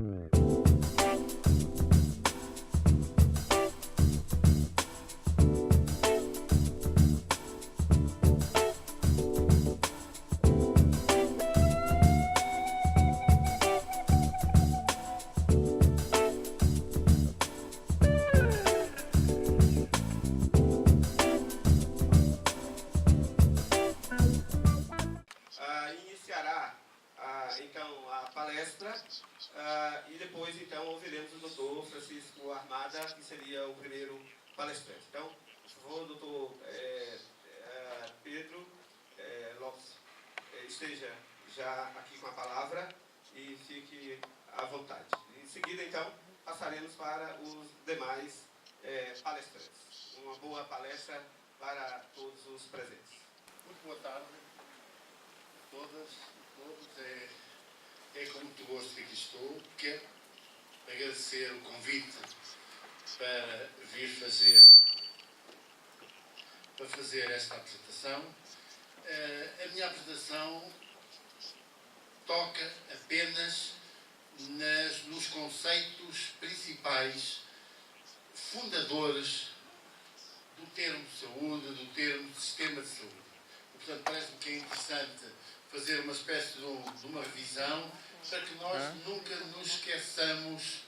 Iniciará então a palestra e depois então ouviremos o doutor Francisco Armada, que seria o primeiro palestrante. Então, por favor, doutor Pedro Lopes, esteja já aqui com a palavra e fique à vontade. Em seguida, então, passaremos para os demais palestrantes. Uma boa palestra para todos os presentes. Muito boa tarde a todas e todos. É com muito gosto que aqui estou. Quero agradecer o convite para vir fazer esta apresentação. A minha apresentação toca apenas nos conceitos principais, fundadores do termo saúde, do termo sistema de saúde. E, portanto, parece-me que é interessante fazer uma espécie de uma revisão para que nós nunca nos esqueçamos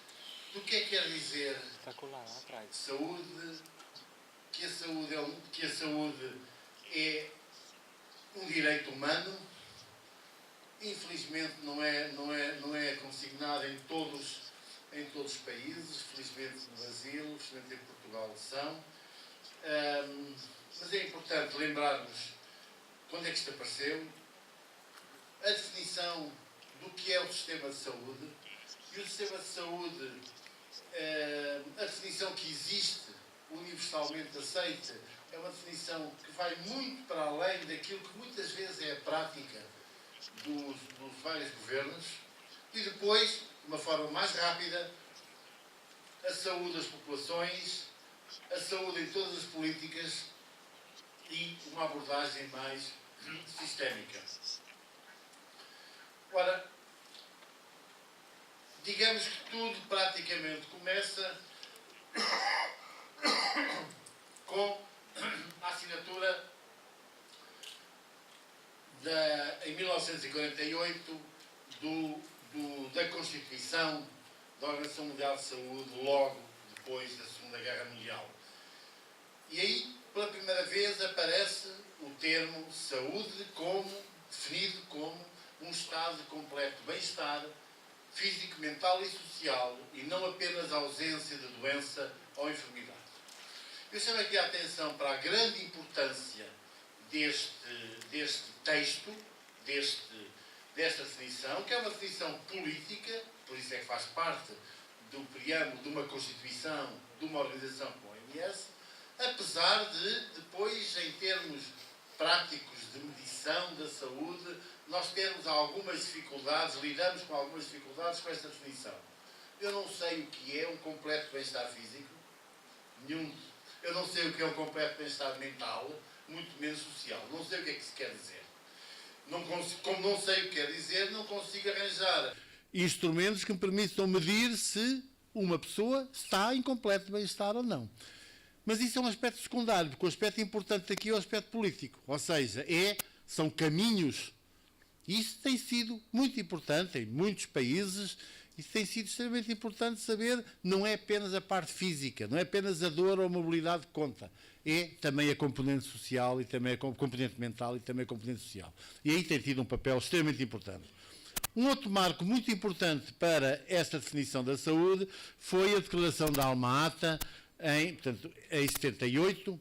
do que é que quer dizer saúde, que a saúde é um direito humano. Infelizmente não é consignado em todos os países, felizmente no Brasil, felizmente em Portugal são. Mas é importante lembrarmos quando é que isto apareceu, a definição do que é o sistema de saúde, e o sistema de saúde, a definição que existe, universalmente aceita, é uma definição que vai muito para além daquilo que muitas vezes é a prática dos vários governos, e depois, de uma forma mais rápida, a saúde das populações, a saúde em todas as políticas e uma abordagem mais sistémica. Ora, digamos que tudo praticamente começa com a assinatura em 1948 da Constituição da Organização Mundial de Saúde, logo depois da Segunda Guerra Mundial. E aí, pela primeira vez, aparece o termo saúde definido como um estado de completo bem-estar físico, mental e social, e não apenas a ausência de doença ou enfermidade. Eu chamo aqui a atenção para a grande importância deste texto, desta definição, que é uma definição política, por isso é que faz parte do preâmbulo de uma Constituição, de uma organização como a OMS, apesar de, depois, em termos práticos de medição da saúde, nós temos algumas dificuldades, lidamos com algumas dificuldades com esta definição. Eu não sei o que é um completo bem-estar físico, eu não sei o que é um completo bem-estar mental, muito menos social. Não sei o que é que se quer dizer. Como não sei o que quer dizer, não consigo arranjar instrumentos que me permitam medir se uma pessoa está em completo bem-estar ou não. Mas isso é um aspecto secundário, porque o aspecto importante aqui é o aspecto político. Ou seja, são caminhos. Isso tem sido muito importante em muitos países. Isso tem sido extremamente importante saber, não é apenas a parte física, não é apenas a dor ou a mobilidade que conta, é também a componente social, e também a componente mental e também a componente social. E aí tem tido um papel extremamente importante. Um outro marco muito importante para esta definição da saúde foi a Declaração da Alma-Ata, em 78,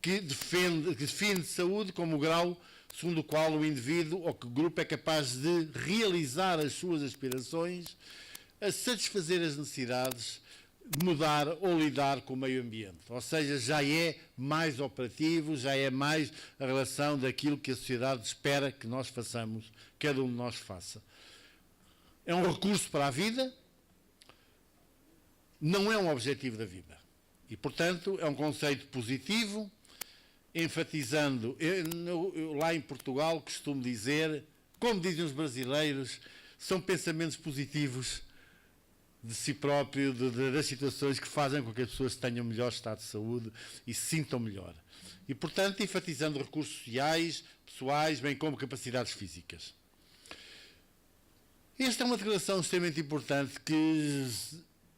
que define saúde como o grau segundo o qual o indivíduo ou que grupo é capaz de realizar as suas aspirações, a satisfazer as necessidades, mudar ou lidar com o meio ambiente. Ou seja, já é mais operativo, já é mais a relação daquilo que a sociedade espera que nós façamos, cada um de nós faça. É um recurso para a vida, não é um objetivo da vida. E, portanto, é um conceito positivo, enfatizando, eu lá em Portugal costumo dizer, como dizem os brasileiros, são pensamentos positivos de si próprio, das situações que fazem com que as pessoas tenham melhor estado de saúde e se sintam melhor. E, portanto, enfatizando recursos sociais, pessoais, bem como capacidades físicas. Esta é uma declaração extremamente importante que,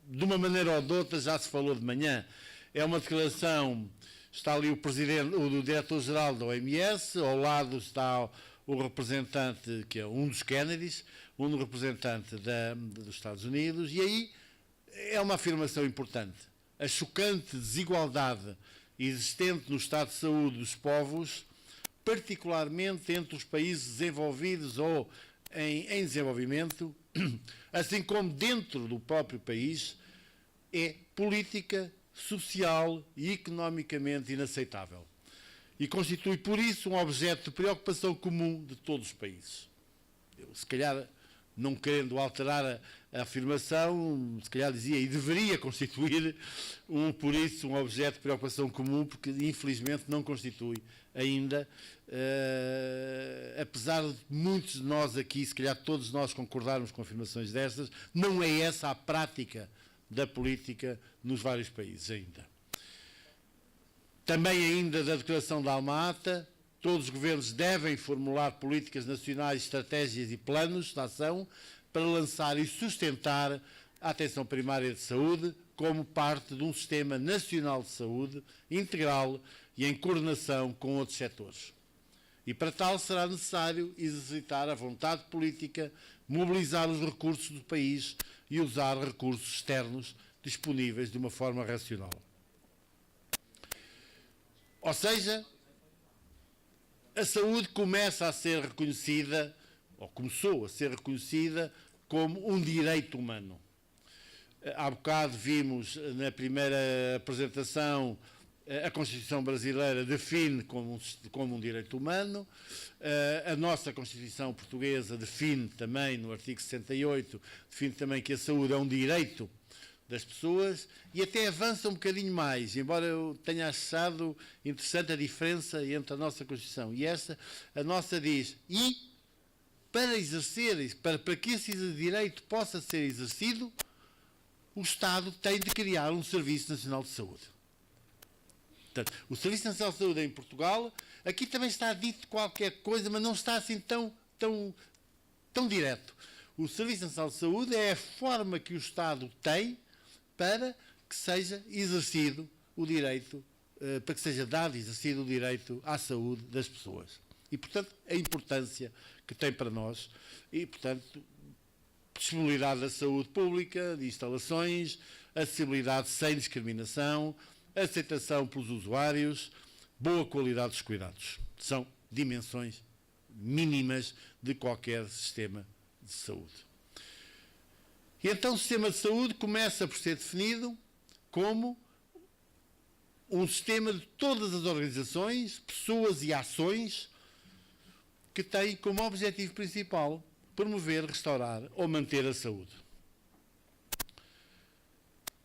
de uma maneira ou de outra, já se falou de manhã. É uma declaração, está ali o presidente, o diretor-geral da OMS, ao lado está o representante, que é um dos Kennedys, um representante dos Estados Unidos, e aí é uma afirmação importante. A chocante desigualdade existente no estado de saúde dos povos, particularmente entre os países desenvolvidos ou em desenvolvimento, assim como dentro do próprio país, é política, social e economicamente inaceitável. E constitui, por isso, um objeto de preocupação comum de todos os países. Eu, se calhar, não querendo alterar a afirmação, se calhar dizia, e deveria constituir, por isso, um objeto de preocupação comum, porque, infelizmente, não constitui ainda, apesar de muitos de nós aqui, se calhar todos nós concordarmos com afirmações destas, não é essa a prática da política nos vários países ainda. Também ainda da Declaração de Alma-Ata, todos os governos devem formular políticas nacionais, estratégias e planos de ação para lançar e sustentar a atenção primária de saúde como parte de um sistema nacional de saúde integral e em coordenação com outros setores. E para tal será necessário exercitar a vontade política, mobilizar os recursos do país e usar recursos externos disponíveis de uma forma racional. Ou seja, a saúde começa a ser reconhecida, ou começou a ser reconhecida, como um direito humano. Há bocado vimos na primeira apresentação a Constituição brasileira define como um direito humano, a nossa Constituição portuguesa define também, no artigo 68, define também que a saúde é um direito das pessoas e até avança um bocadinho mais, embora eu tenha achado interessante a diferença entre a nossa Constituição e esta, a nossa diz, e para exercer, para que esse direito possa ser exercido, o Estado tem de criar um Serviço Nacional de Saúde. Portanto, o Serviço Nacional de Saúde em Portugal, aqui também está dito qualquer coisa, mas não está assim tão direto. O Serviço Nacional de Saúde é a forma que o Estado tem para que seja exercido o direito, para que seja dado e exercido o direito à saúde das pessoas. E, portanto, a importância que tem para nós e, portanto, disponibilidade da saúde pública, de instalações, acessibilidade sem discriminação, aceitação pelos usuários, boa qualidade dos cuidados. São dimensões mínimas de qualquer sistema de saúde. E então o sistema de saúde começa por ser definido como um sistema de todas as organizações, pessoas e ações que têm como objetivo principal promover, restaurar ou manter a saúde.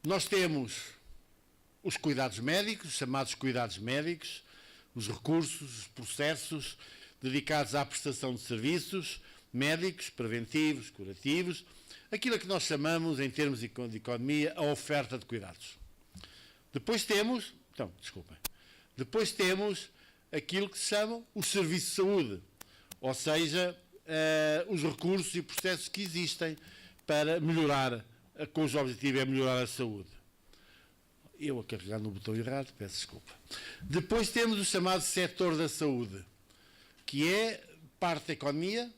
Nós temos os cuidados médicos, chamados cuidados médicos, os recursos, os processos dedicados à prestação de serviços médicos, preventivos, curativos, aquilo que nós chamamos, em termos de economia, a oferta de cuidados. Depois temos, depois temos aquilo que se chama os serviços de saúde, ou seja, os recursos e processos que existem para melhorar, cujo objetivo é melhorar a saúde. Eu a carregar no botão errado, peço desculpa. Depois temos o chamado setor da saúde, que é parte da economia,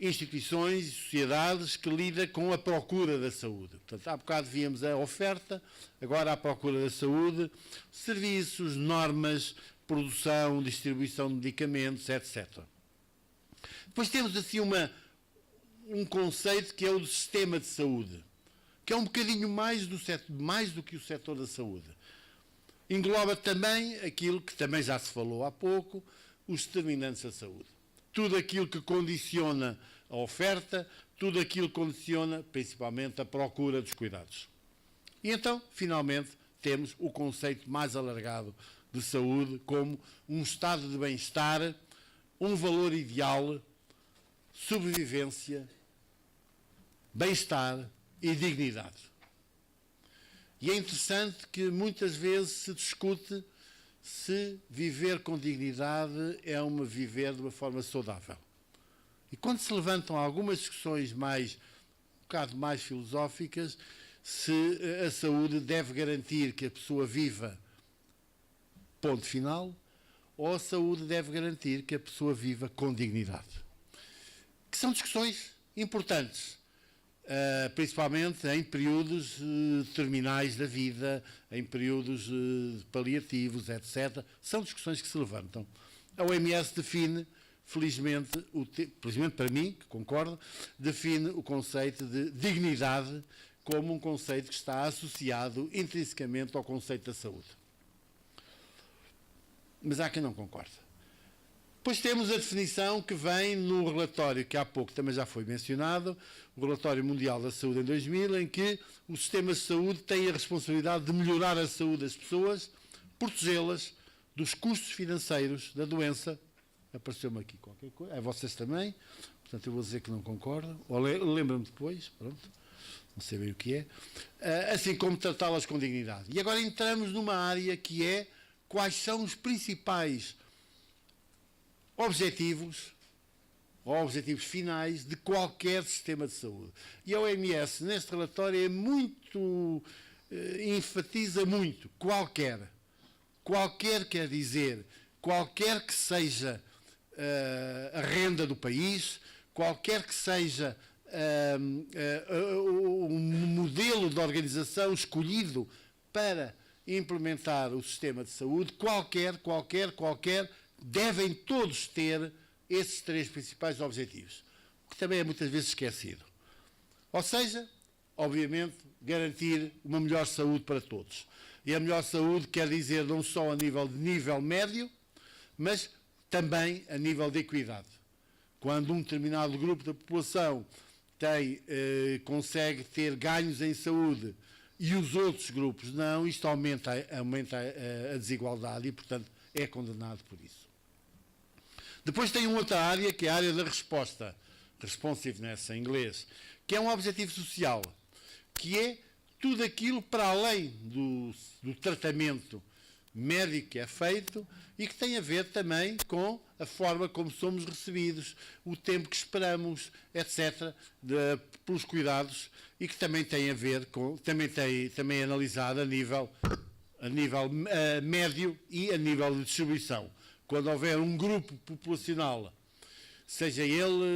instituições e sociedades que lidam com a procura da saúde. Portanto, há bocado víamos a oferta, agora a procura da saúde, serviços, normas, produção, distribuição de medicamentos, etc. Depois temos assim um conceito que é o do sistema de saúde, que é um bocadinho mais do que o setor da saúde. Engloba também aquilo que também já se falou há pouco, os determinantes da saúde. Tudo aquilo que condiciona a oferta, tudo aquilo que condiciona principalmente a procura dos cuidados. E então, finalmente, temos o conceito mais alargado de saúde como um estado de bem-estar, um valor ideal, sobrevivência bem-estar e dignidade. E é interessante que muitas vezes se discute se viver com dignidade é viver de uma forma saudável. E quando se levantam algumas discussões um bocado mais filosóficas, se a saúde deve garantir que a pessoa viva, ponto final, ou a saúde deve garantir que a pessoa viva com dignidade. Que são discussões importantes, principalmente em períodos terminais da vida, em períodos paliativos, etc. São discussões que se levantam. A OMS define, felizmente para mim, que concordo, define o conceito de dignidade como um conceito que está associado intrinsecamente ao conceito da saúde. Mas há quem não concorde. Depois temos a definição que vem no relatório que há pouco também já foi mencionado, o Relatório Mundial da Saúde em 2000, em que os sistemas de saúde têm a responsabilidade de melhorar a saúde das pessoas, protegê-las dos custos financeiros da doença. Apareceu-me aqui qualquer coisa, a vocês também, portanto eu vou dizer que não concordo, ou lembro-me depois, pronto, não sei bem o que é, assim como tratá-las com dignidade. E agora entramos numa área que é quais são os principais objetivos ou objetivos finais de qualquer sistema de saúde. E a OMS, neste relatório, enfatiza muito qualquer. Qualquer quer dizer, qualquer que seja a renda do país, qualquer que seja o modelo de organização escolhido para implementar o sistema de saúde, qualquer, devem todos ter esses três principais objetivos, o que também é muitas vezes esquecido. Ou seja, obviamente, garantir uma melhor saúde para todos. E a melhor saúde quer dizer não só a nível médio, mas também a nível de equidade. Quando um determinado grupo da população consegue ter ganhos em saúde e os outros grupos não, isto aumenta a desigualdade e, portanto, é condenado por isso. Depois tem uma outra área, que é a área da resposta, responsiveness em inglês, que é um objetivo social, que é tudo aquilo para além do tratamento médico que é feito e que tem a ver também com a forma como somos recebidos, o tempo que esperamos, etc., pelos cuidados, e que também tem a ver com, também é analisado a nível médio e a nível de distribuição. Quando houver um grupo populacional, seja ele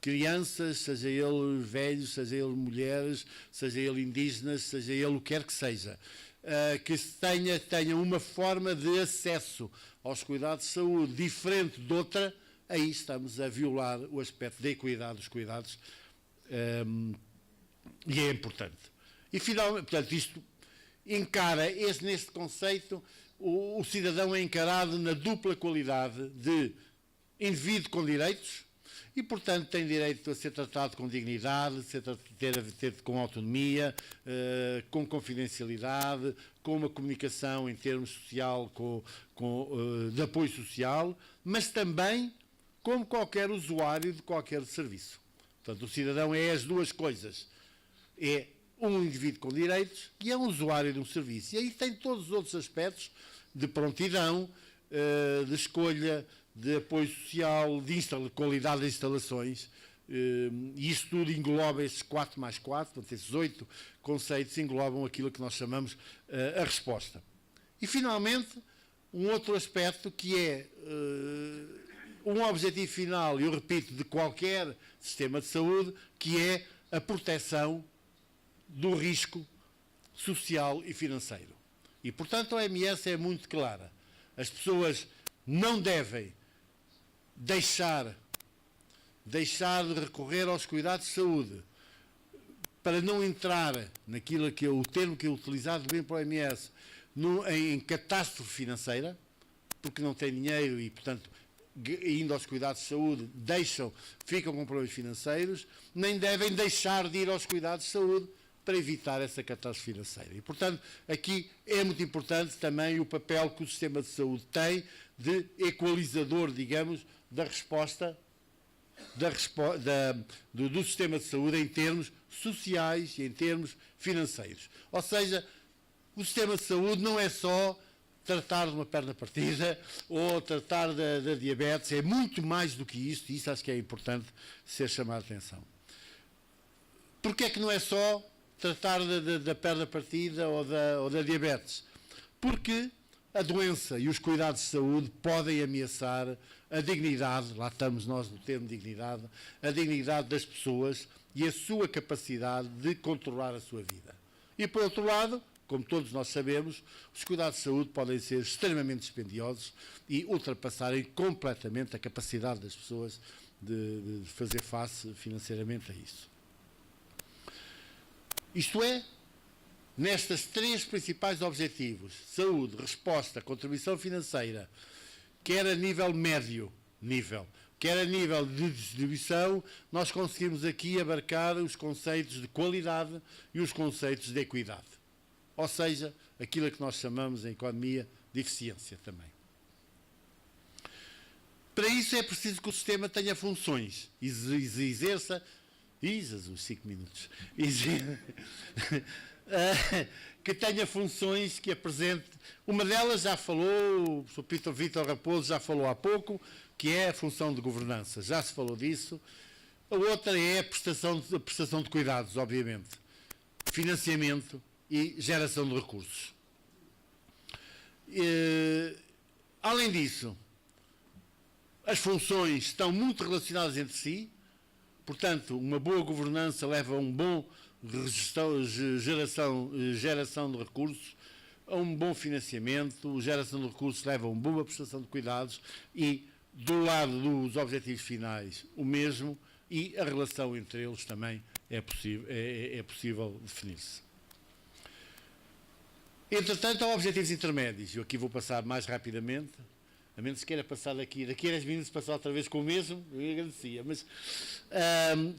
crianças, seja ele velhos, seja ele mulheres, seja ele indígenas, seja ele o que quer que seja, que tenha uma forma de acesso aos cuidados de saúde diferente de outra, aí estamos a violar o aspecto da equidade dos cuidados, e é importante. E finalmente, portanto, isto encara, neste conceito, o cidadão é encarado na dupla qualidade de indivíduo com direitos e, portanto, tem direito a ser tratado com dignidade, ter com autonomia, com confidencialidade, com uma comunicação em termos social, de apoio social, mas também como qualquer usuário de qualquer serviço. Portanto, o cidadão é as duas coisas. É um indivíduo com direitos e é um usuário de um serviço. E aí tem todos os outros aspectos de prontidão, de escolha, de apoio social, de qualidade das instalações, e isto tudo engloba esses 4+4, portanto, esses 8 conceitos englobam aquilo que nós chamamos a resposta. E, finalmente, um outro aspecto que é um objetivo final, eu repito, de qualquer sistema de saúde, que é a proteção do risco social e financeiro. E, portanto, a OMS é muito clara. As pessoas não devem deixar de recorrer aos cuidados de saúde para não entrar naquilo que é o termo que é utilizado bem para a OMS, em catástrofe financeira, porque não têm dinheiro e, portanto, indo aos cuidados de saúde, ficam com problemas financeiros, nem devem deixar de ir aos cuidados de saúde para evitar essa catástrofe financeira. E, portanto, aqui é muito importante também o papel que o sistema de saúde tem de equalizador, digamos, da resposta do sistema de saúde em termos sociais e em termos financeiros. Ou seja, o sistema de saúde não é só tratar de uma perna partida ou tratar da diabetes, é muito mais do que isso, e isso acho que é importante ser chamado a atenção. Porquê é que não é só tratar da perna partida ou da diabetes? Porque a doença e os cuidados de saúde podem ameaçar a dignidade, lá estamos nós no termo dignidade, a dignidade das pessoas e a sua capacidade de controlar a sua vida. E, por outro lado, como todos nós sabemos, os cuidados de saúde podem ser extremamente dispendiosos e ultrapassarem completamente a capacidade das pessoas de fazer face financeiramente a isso. Isto é, nestes 3 principais objetivos, saúde, resposta, contribuição financeira, quer a nível médio, quer a nível de distribuição, nós conseguimos aqui abarcar os conceitos de qualidade e os conceitos de equidade. Ou seja, aquilo que nós chamamos em economia de eficiência também. Para isso é preciso que o sistema tenha funções, exerça, os 5 minutos, que tenha funções que apresente. Uma delas já falou, o Sr. Vítor Raposo já falou há pouco, que é a função de governança, já se falou disso. A outra é a prestação de cuidados, obviamente, financiamento e geração de recursos. Além disso, as funções estão muito relacionadas entre si, portanto, uma boa governança leva a um bom geração de recursos, a um bom financiamento, geração de recursos leva a uma boa prestação de cuidados e, do lado dos objetivos finais, o mesmo, e a relação entre eles também é possível definir-se. Entretanto, há objetivos intermédios, eu aqui vou passar mais rapidamente, a menos que queira passar daqui a 10 minutos, passar outra vez com o mesmo, eu agradecia, mas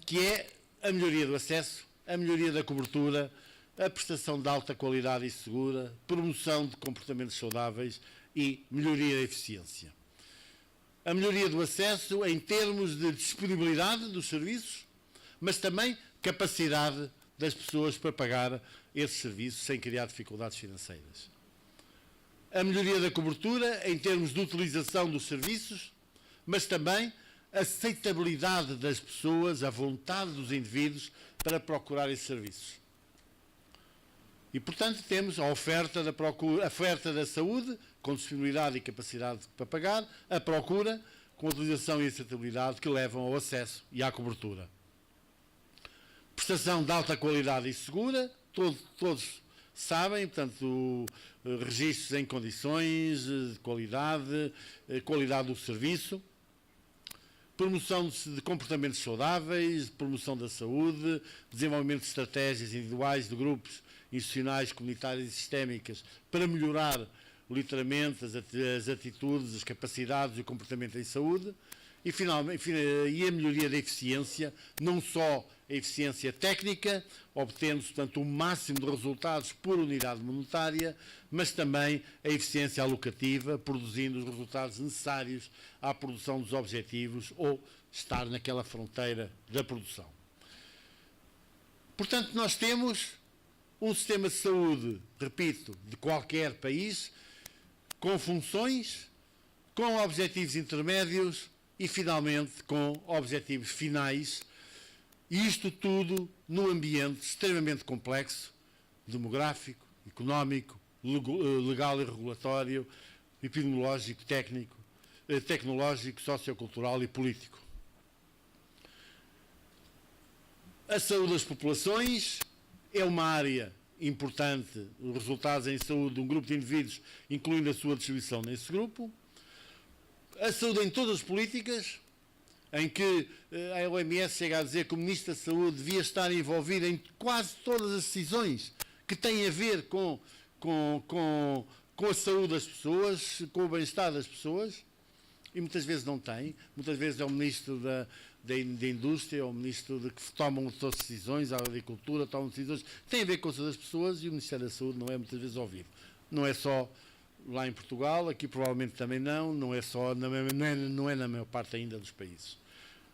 que é a melhoria do acesso, a melhoria da cobertura, a prestação de alta qualidade e segura, promoção de comportamentos saudáveis e melhoria da eficiência. A melhoria do acesso em termos de disponibilidade dos serviços, mas também capacidade das pessoas para pagar esses serviços sem criar dificuldades financeiras. A melhoria da cobertura em termos de utilização dos serviços, mas também a aceitabilidade das pessoas, a vontade dos indivíduos para procurar esses serviços. E, portanto, temos a oferta da saúde, com disponibilidade e capacidade para pagar, a procura, com a utilização e aceitabilidade que levam ao acesso e à cobertura. Prestação de alta qualidade e segura, todos sabem, portanto, registros em condições de qualidade, qualidade do serviço, promoção de comportamentos saudáveis, promoção da saúde, desenvolvimento de estratégias individuais de grupos institucionais, comunitárias e sistémicas para melhorar literalmente as atitudes, as capacidades e o comportamento em saúde e, finalmente, a melhoria da eficiência, não só a eficiência técnica, obtendo-se, portanto, o máximo de resultados por unidade monetária, mas também a eficiência alocativa, produzindo os resultados necessários à produção dos objetivos ou estar naquela fronteira da produção. Portanto, nós temos um sistema de saúde, repito, de qualquer país, com funções, com objetivos intermédios e, finalmente, com objetivos finais. E isto tudo num ambiente extremamente complexo, demográfico, económico, legal e regulatório, epidemiológico, tecnológico, sociocultural e político. A saúde das populações é uma área importante, os resultados em saúde de um grupo de indivíduos, incluindo a sua distribuição nesse grupo. A saúde em todas as políticas, em que a OMS chega a dizer que o Ministro da Saúde devia estar envolvido em quase todas as decisões que têm a ver com a saúde das pessoas, com o bem-estar das pessoas, e muitas vezes não tem. Muitas vezes é o Ministro da Indústria, ou o Ministro que tomam todas as decisões, a Agricultura, tomam decisões que têm a ver com a saúde das pessoas, e o Ministério da Saúde não é muitas vezes ouvido. Não é só lá em Portugal, aqui provavelmente também não é na maior parte ainda dos países.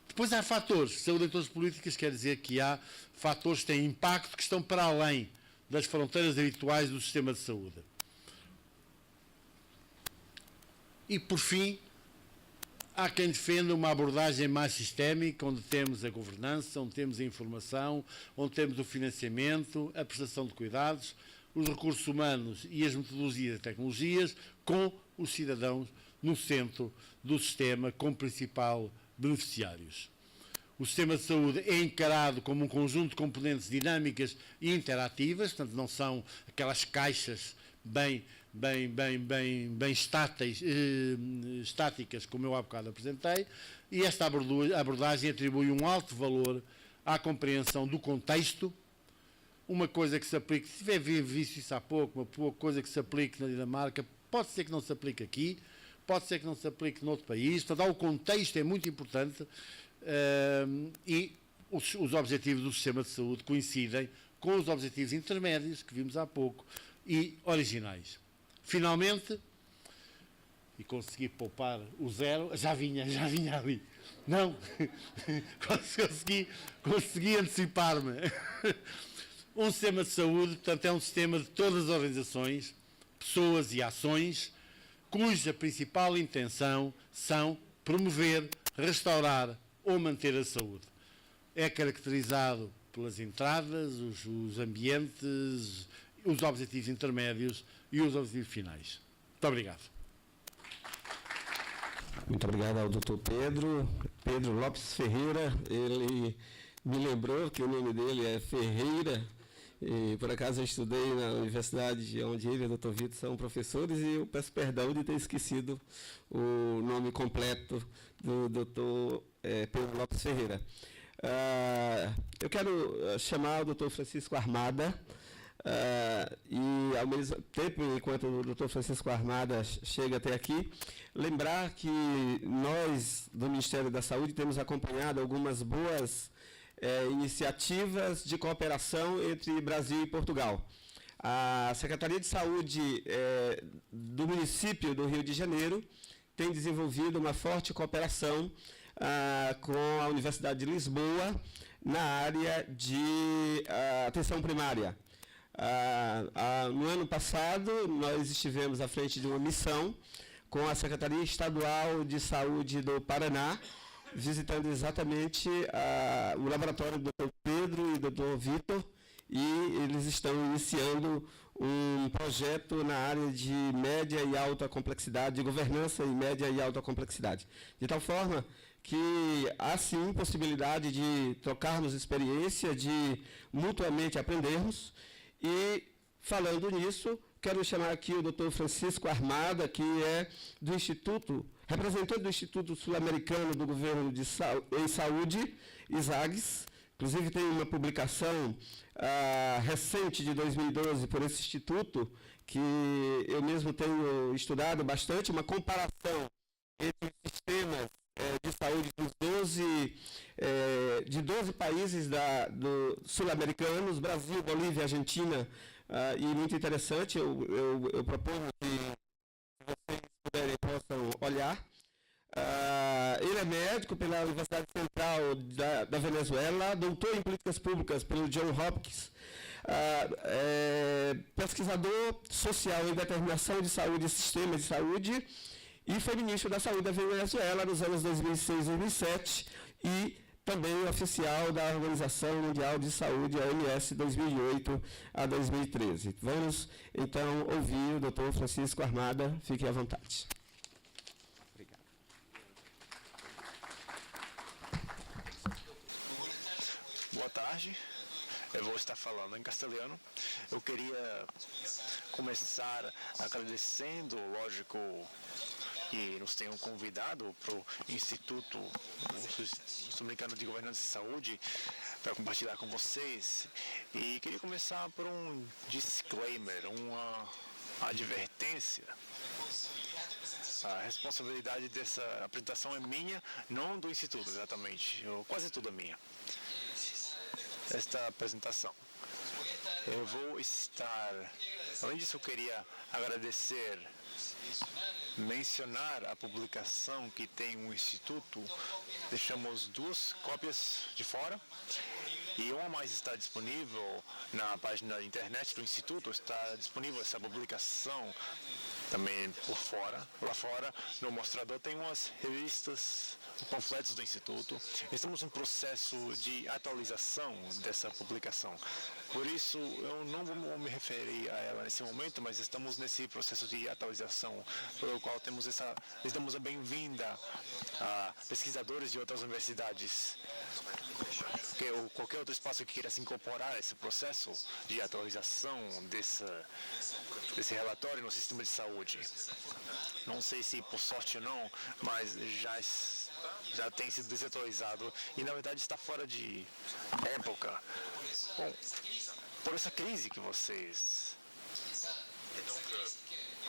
Depois há fatores. Saúde em todas as políticas quer dizer que há fatores que têm impacto que estão para além das fronteiras habituais do sistema de saúde. E, por fim, há quem defenda uma abordagem mais sistémica, onde temos a governança, onde temos a informação, onde temos o financiamento, a prestação de cuidados, os recursos humanos e as metodologias e tecnologias, com os cidadãos no centro do sistema, como principal beneficiários. O sistema de saúde é encarado como um conjunto de componentes dinâmicas e interativas, portanto não são aquelas caixas bem estáticas, como eu há bocado apresentei, e esta abordagem atribui um alto valor à compreensão do contexto, uma coisa que se aplique, se tiver visto isso há pouco, uma coisa que se aplique na Dinamarca, pode ser que não se aplique aqui, pode ser que não se aplique noutro país, portanto, o contexto é muito importante e os objetivos do sistema de saúde coincidem com os objetivos intermédios que vimos há pouco e originais. Finalmente, e consegui poupar o zero, já vinha ali. Não, consegui antecipar-me. Um sistema de saúde, portanto, é um sistema de todas as organizações, pessoas e ações, cuja principal intenção são promover, restaurar ou manter a saúde. É caracterizado pelas entradas, os ambientes, os objetivos intermédios e os objetivos finais. Muito obrigado. Muito obrigado ao Dr. Pedro Lopes Ferreira. Ele me lembrou que o nome dele é Ferreira, e por acaso eu estudei na universidade onde ele e o Dr. Vitor são professores, e eu peço perdão de ter esquecido o nome completo do Dr. Pedro Lopes Ferreira. Eu quero chamar o Dr. Francisco Armada, e ao mesmo tempo, enquanto o Dr. Francisco Armada chega até aqui, lembrar que nós do Ministério da Saúde temos acompanhado algumas boas iniciativas de cooperação entre Brasil e Portugal. A Secretaria de Saúde do município do Rio de Janeiro tem desenvolvido uma forte cooperação com a Universidade de Lisboa na área de atenção primária. No ano passado, nós estivemos à frente de uma missão com a Secretaria Estadual de Saúde do Paraná, visitando exatamente o laboratório do Dr. Pedro e do Dr. Vitor, e eles estão iniciando um projeto na área de média e alta complexidade, de governança em média e alta complexidade. De tal forma que há sim possibilidade de trocarmos experiência, de mutuamente aprendermos. E, falando nisso, quero chamar aqui o Dr. Francisco Armada, que é do Instituto, representante do Instituto Sul-Americano do Governo em Saúde, ISAGS. Inclusive, tem uma publicação recente de 2012 por esse instituto, que eu mesmo tenho estudado bastante, uma comparação entre os sistemas de saúde de 12 países sul-americanos, Brasil, Bolívia, Argentina, e muito interessante, eu proponho que vocês puderem, possam olhar. Ele é médico pela Universidade Central da Venezuela, doutor em políticas públicas pelo John Hopkins, pesquisador social em determinação de saúde e sistemas de saúde, e foi ministro da Saúde da Venezuela nos anos 2006 e 2007, e também oficial da Organização Mundial de Saúde, a OMS, 2008 a 2013. Vamos, então, ouvir o Dr. Francisco Armada. Fique à vontade. Obrigado. Boa tarde. Eu vou estar falando em castelhano. Eu queria começar agradecendo, lógico, que nos tenham convidado para o Instituto Sul-Americano de Governança e Saúde para compartilhar com vocês. E queria começar por um disclaimer, uma advertência. A responsabilidade dessa apresentação é minha, não do Instituto exatamente, quase tudo é minha. Esta apresentação. Eu vou estar... Além disso, eu queria mencionar a publicação que tem um instituto deixamos 2 cópias de fora e uma mais está disponível na página da internet do Instituto. Está disponível essa publicação também por fora. Lá fora, no mostrador, tem umas revistas, panfletos do Instituto. Estamos em processo de atualização dessa publicação. Por isso, eu não vou me referir a ela nesse momento, mas estamos nesse processo de atualização, pelo qual damos a bem-vinda a pesquisadores de outras universidades. Ou qualquer outro espaço que queira se incorporar a esse processo de atualização desse relatório no sistema de saúde. Não sei se por sorte ou não, mas já tem sido desatualizado e na verdade está fora de época. Bom, por essa crise que vocês...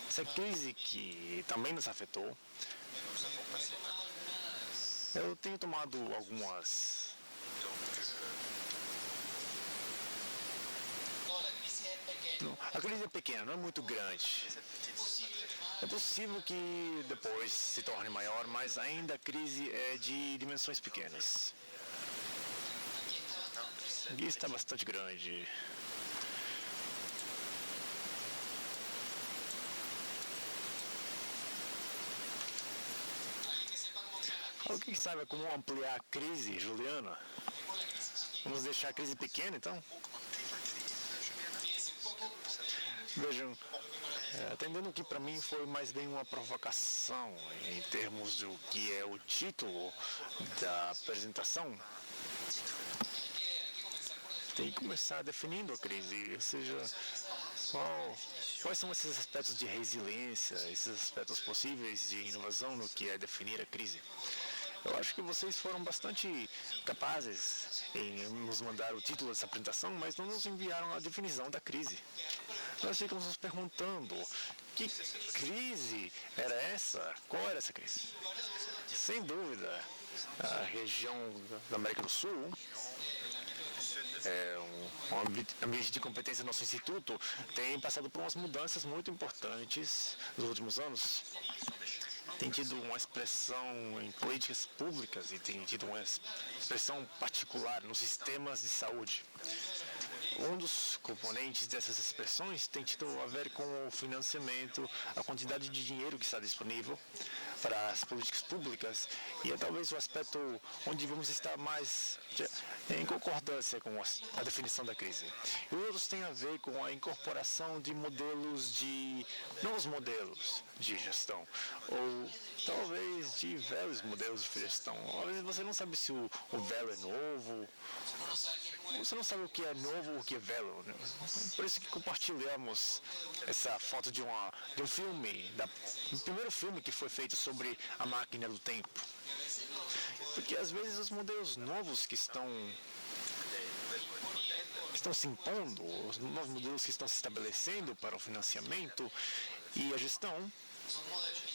Essa crise que também nos afetou, eu tenho tomado algumas... A crise é pequena, não é muito grande. É possível que depois se torne maior, mas ainda a crise é de dimensões pequenas. Aqui está bastante grande. Alguém sabe como ampliar a crise, Juliana? Vamos deixar a crise pequena, então? Vejam, atendendo que para mim foi mais bem uma provocação em termos do que é o título da apresentação. Tem que começar definindo a crise, ou seja, quais são esses aspectos de resiliência, esses aspectos possíveis de inovação no que é definir a crise. Eu acho que vocês foram bastante capazes em nos mandar o título dessa apresentação, mas não nos enviaram a definição da crise. Nós ficamos nos perguntando, que crise era essa? Qual era essa crise? Sem dúvida, a região da América do Sul um ambiente de competência do nosso instituto tem passado por umas mudanças muito importantes nos últimos anos. Tem tido uma expressão em políticas públicas e tem tido uma expressão particular nos sistemas de saúde. Um dos componentes dessas expressões tem tido a ver com o financiamento, a quantidade de dinheiro que está disponível para as políticas públicas e é talvez o aspecto onde vamos estar mais em concordância com a definição da crise. E outros têm a ver com a incorporação de novos modelos de gestão, ou talvez de velhos modelos de gestão. Às vezes você não sabe se o velho é novo, você não sabe o que é novo ou o que é velho. Né? Por isso que compartilhamos essa foto de um filme, do primeiro filme que foi feito sobre a máquina do tempo. Porque às vezes os modelos novos que estão se impondo, os novos modelos que estão se estabelecendo para o financiamento e a gestão,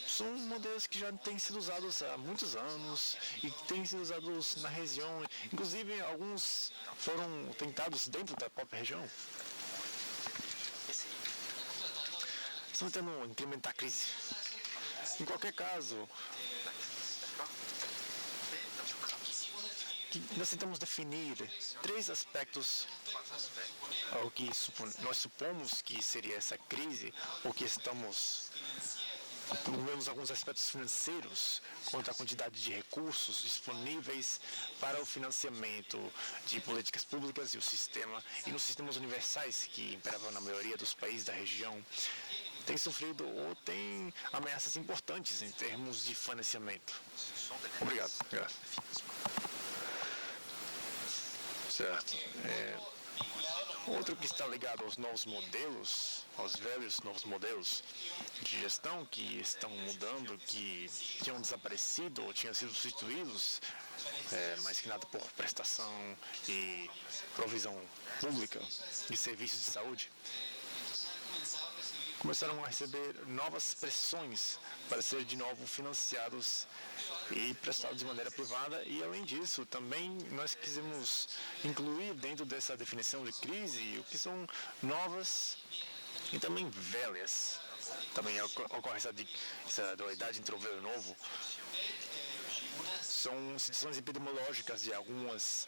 são modelos que já têm sido usados há muitos anos e têm sido usados na região. Inclusive, alguns foram tentados dentro da própria região. Estamos tentando incrementar a crise. Em qualquer caso, nós tentamos definir 3 aspectos ao que nós supomos que seria essa crise, ou que vemos alguns aspectos financeiros, quanto à quantidade de recursos disponíveis para o financiamento de políticas públicas e o sistema, e nos sistemas universais que imperavam na maioria dos países da região, tem sofrido ou tem ameaças importantes em termos de financiamento. Obrigado. Certo. Outro que está ligado aos novos modelos, aos velhos novos modelos de gestão que estão mudando, que tinham desaparecido ou tinham sido substituídos, mais que nada por prestação e provisão pública de serviços de saúde, começaram a receber novas pressões para ser de novo financiados e prestados de maneira privada. E além disso, também nós quisemos incluir dentro dessa definição de crise o que são novas e também velhas. Também ocorre essa dualidade entre o velho e o novo. são situações epidemiológicas de algumas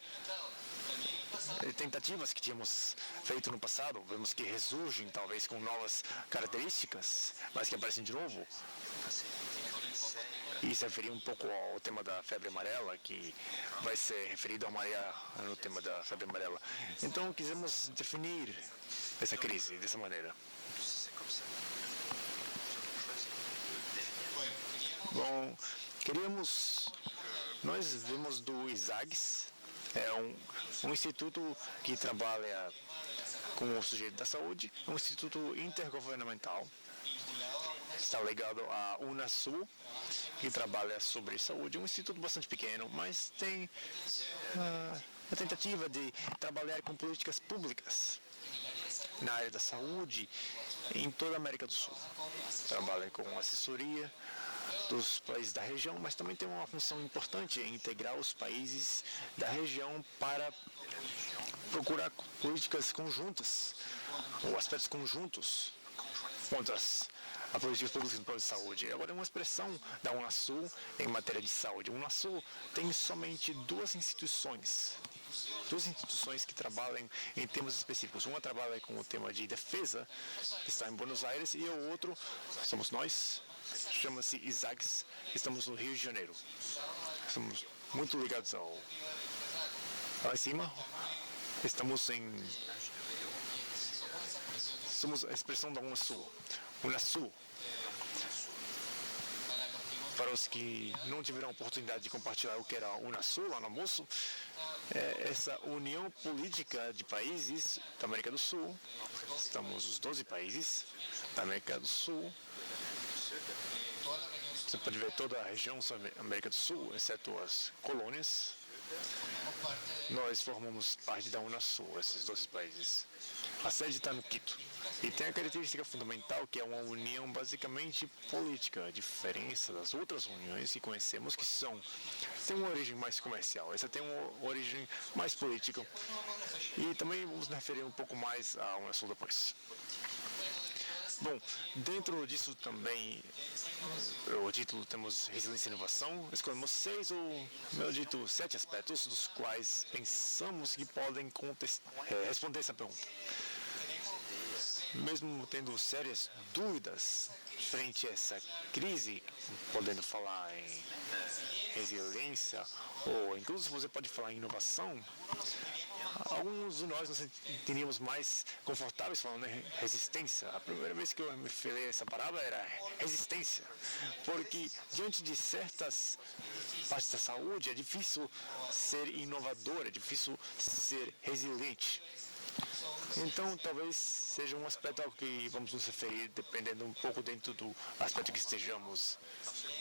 tentativas que tínhamos feito no passado. Vemos que ressurgem, talvez, com novas características, mas que aparecem de novo. E se referir um pouco ao tema da febre amarela, que vai ser referido no tema da febre amarela. Então, quisemos definir essa crise dessa maneira. Bom, nós vimos do ISAGS, é um instituto que trabalha com o sujeito da saúde, um instituto intergovernamental. Está ligado à Unasul, que trabalha sobre saúde, um instituto bastante pequeno, mas tem a tentativa de trabalhar com políticas públicas na área da saúde em toda a América do Sul. Trabalha com assessoria dos países da região, mas também tem uma função importante em integrar os países da região para procurar políticas conjuntas, ou aspectos conjuntos contra a políticas públicas no plano de saúde. Agora, uma expressão da Unasul em matéria de saúde. A Unasul tem somente duas instituições que trabalham em temas específicos. Uma trabalha com o tema de defesa, que está em Buenos Aires, e o outro somos nós, chama-se ISAGS, estamos no Rio de Janeiro. Estamos muito ligados lá em cima. Somos a expressão da Unasul. Unasul. Para os que não tiveram a oportunidade de compartilhar o que era a Unasul lá no almoço, é essa união política de países da América do Sul. Estamos os 12 países da América do Sul. Você pode ver toda a região da América do Sul, exceto as colônias. Nós formamos parte da Unasul, esses 12 países. A sede está no Quito. E tem a característica fundamental que é uma união basicamente política, a diferença das outras uniões que conhecemos que tem uma origem mais comercial. Essa tem uma origem mais política. E também vamos nos referir um pouco mais à Unasul depois. Bom, dentro disso também, o título temos Resiliência e Inovação. Escolhemos 7 aspectos dos quais pensamos que podem responder essa pergunta. Mesmo tendo sérias dúvidas frente a essa crise, podendo falar em resiliência, ou incluso você pode falar em inovação, alguns de nós nos sentiríamos mais confortáveis falando em resistência. A primeira vez que eu me falei essa palavra era resistência, porque diante de certas partes da saúde é difícil ser inovador, é difícil ser resiliente. Então, talvez seja um aspecto ao que vamos nos referir, dependendo um pouco dentro do aspecto que estejamos,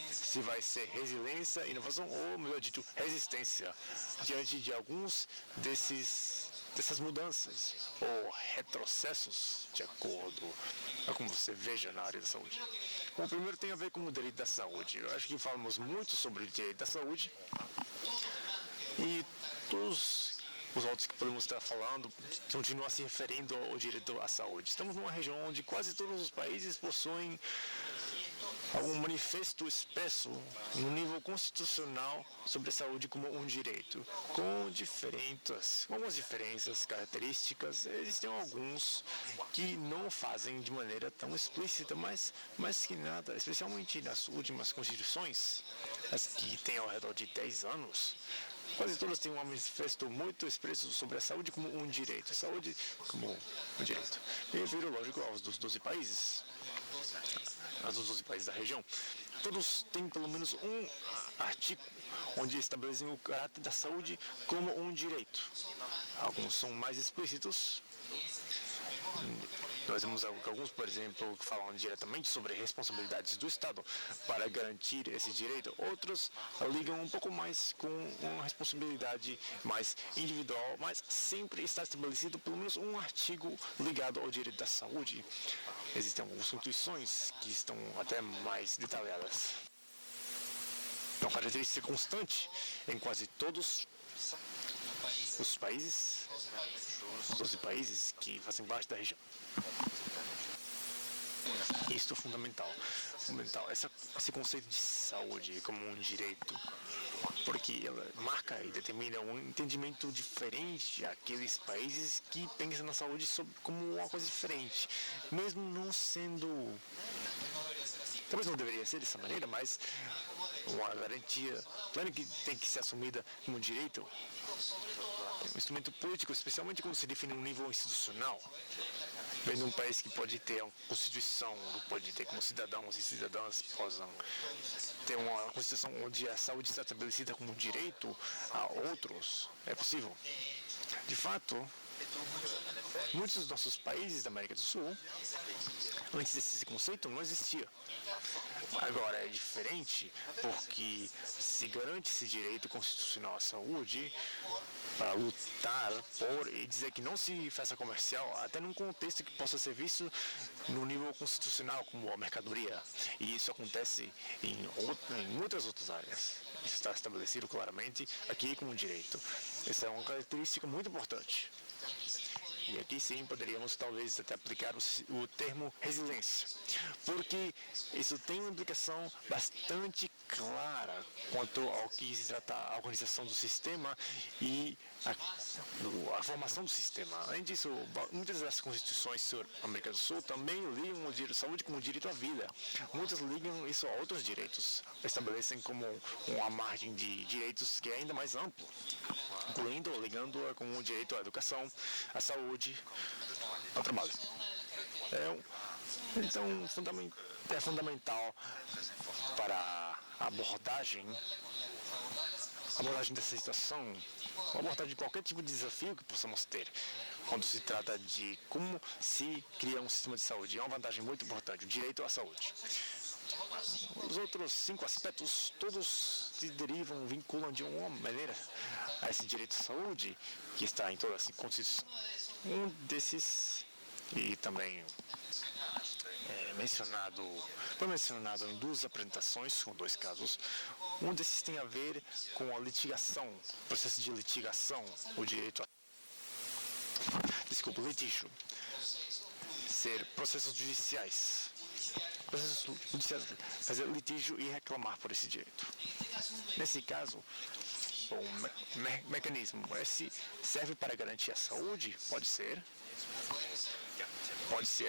se vai ser resiliência, inovação ou, melhor dito, resistência, diante de alguns dessas mudanças ou retrocessos, de acordo com como você veja na área da saúde. Bom, o primeiro tem a ver com o direito da saúde. Eu acho que falamos muito sobre o direito da saúde e todos os outros que podemos estar falando continuam se referindo ao direito à saúde. Estamos numa região onde quase todos os países possuem algum manifesto expresso no nível constitucional sobre a saúde como um direito, com algumas diferenças características. Existem alguns que não fazem de maneira tão explícita, mas mais que nada, especialmente nas últimas constituições, as que têm ao redor de 10 anos, quase todas têm um manifesto muito expresso sobre a saúde como um direito. Saúde como um direito. Me refiro, lógico, aos dos 12 países. Aos 12 países da região. Todos têm pelo menos um artigo onde estabelecem o caráter da saúde como um direito. Alguns são mais explícitos. Nós vemos alguns, por exemplo, que falam diretamente sobre responsabilidades do Estado para garantir esse direito. Outros ligam um pouco mais com uma responsabilidade mais individual, mas sempre está estabelecido pelo menos um artigo ligado ao direito da saúde. Existem algumas constituições que estão até mais detalhadas. É uma característica constante em quase todos os países, os 12 países que fazem parte da região. Isto é fundamental. Esse conceito de saúde como um direito, porque ela marca e determina um entendimento diferente àqueles países que pensam na saúde como uma coisa diferente, mesmo não sendo, talvez não deveria ser dessa maneira, mas uma garantia plena que tem que ser assumida como um direito, é um instrumento político, especialmente quando se define no nível institucional. Vendo um país que pode ter uma constituição, pode ter como cidadãos e cidadãs possam ter uma constituição onde a saúde está estabelecida como um direito a outros, é possível. De fato, muitos dos nossos países da América do Sul, antes desse conceito, não existia. Agora é diferente porque se garante esse direito constitucional à saúde para lutar por e dizer que não se faça comercial, até num contexto que possa ser visto no nível constitucional como a mercadoria. E isso acontece em muitas outras áreas. Isso está estabelecido claramente aqui como um direito. Essa é uma característica muito importante. E aqui sim poderíamos talvez até aplicar o termo resiliência, porque isso tem uma implicação bastante clara quanto ao que se trata a organização do sistema e a formação do sistema. Além disso, muitas das constituições da América do Sul também ligam o direito à saúde como o direito à vida. Muitas ligam isso a outros direitos, estabelecem como uma margem de direitos que é ainda mais amplo, incluindo ou ligando-a com o direito à educação, à saúde, ao trabalho. Então, é fundamental para a abordagem dessa situação, a abordagem de qualquer tipo de desafio que possamos ter, quando se trata de como se cria um sistema de saúde. É uma vantagem muito importante, o direito à saúde. Os outros 5 aspectos, todos se vinculam de uma maneira a esse direito à saúde, que está em toda a Constituição. Um desses, e também foi mencionado em 2 apresentações, com 2 casos. Um desses tem a ver com a litigação, processo de litigação, o direito a... litígio. Ser processos judiciais. Fazer litígio e reclamar por esse direito. Nesse caso, o mecanismo serve para garantir a saúde? Pode ser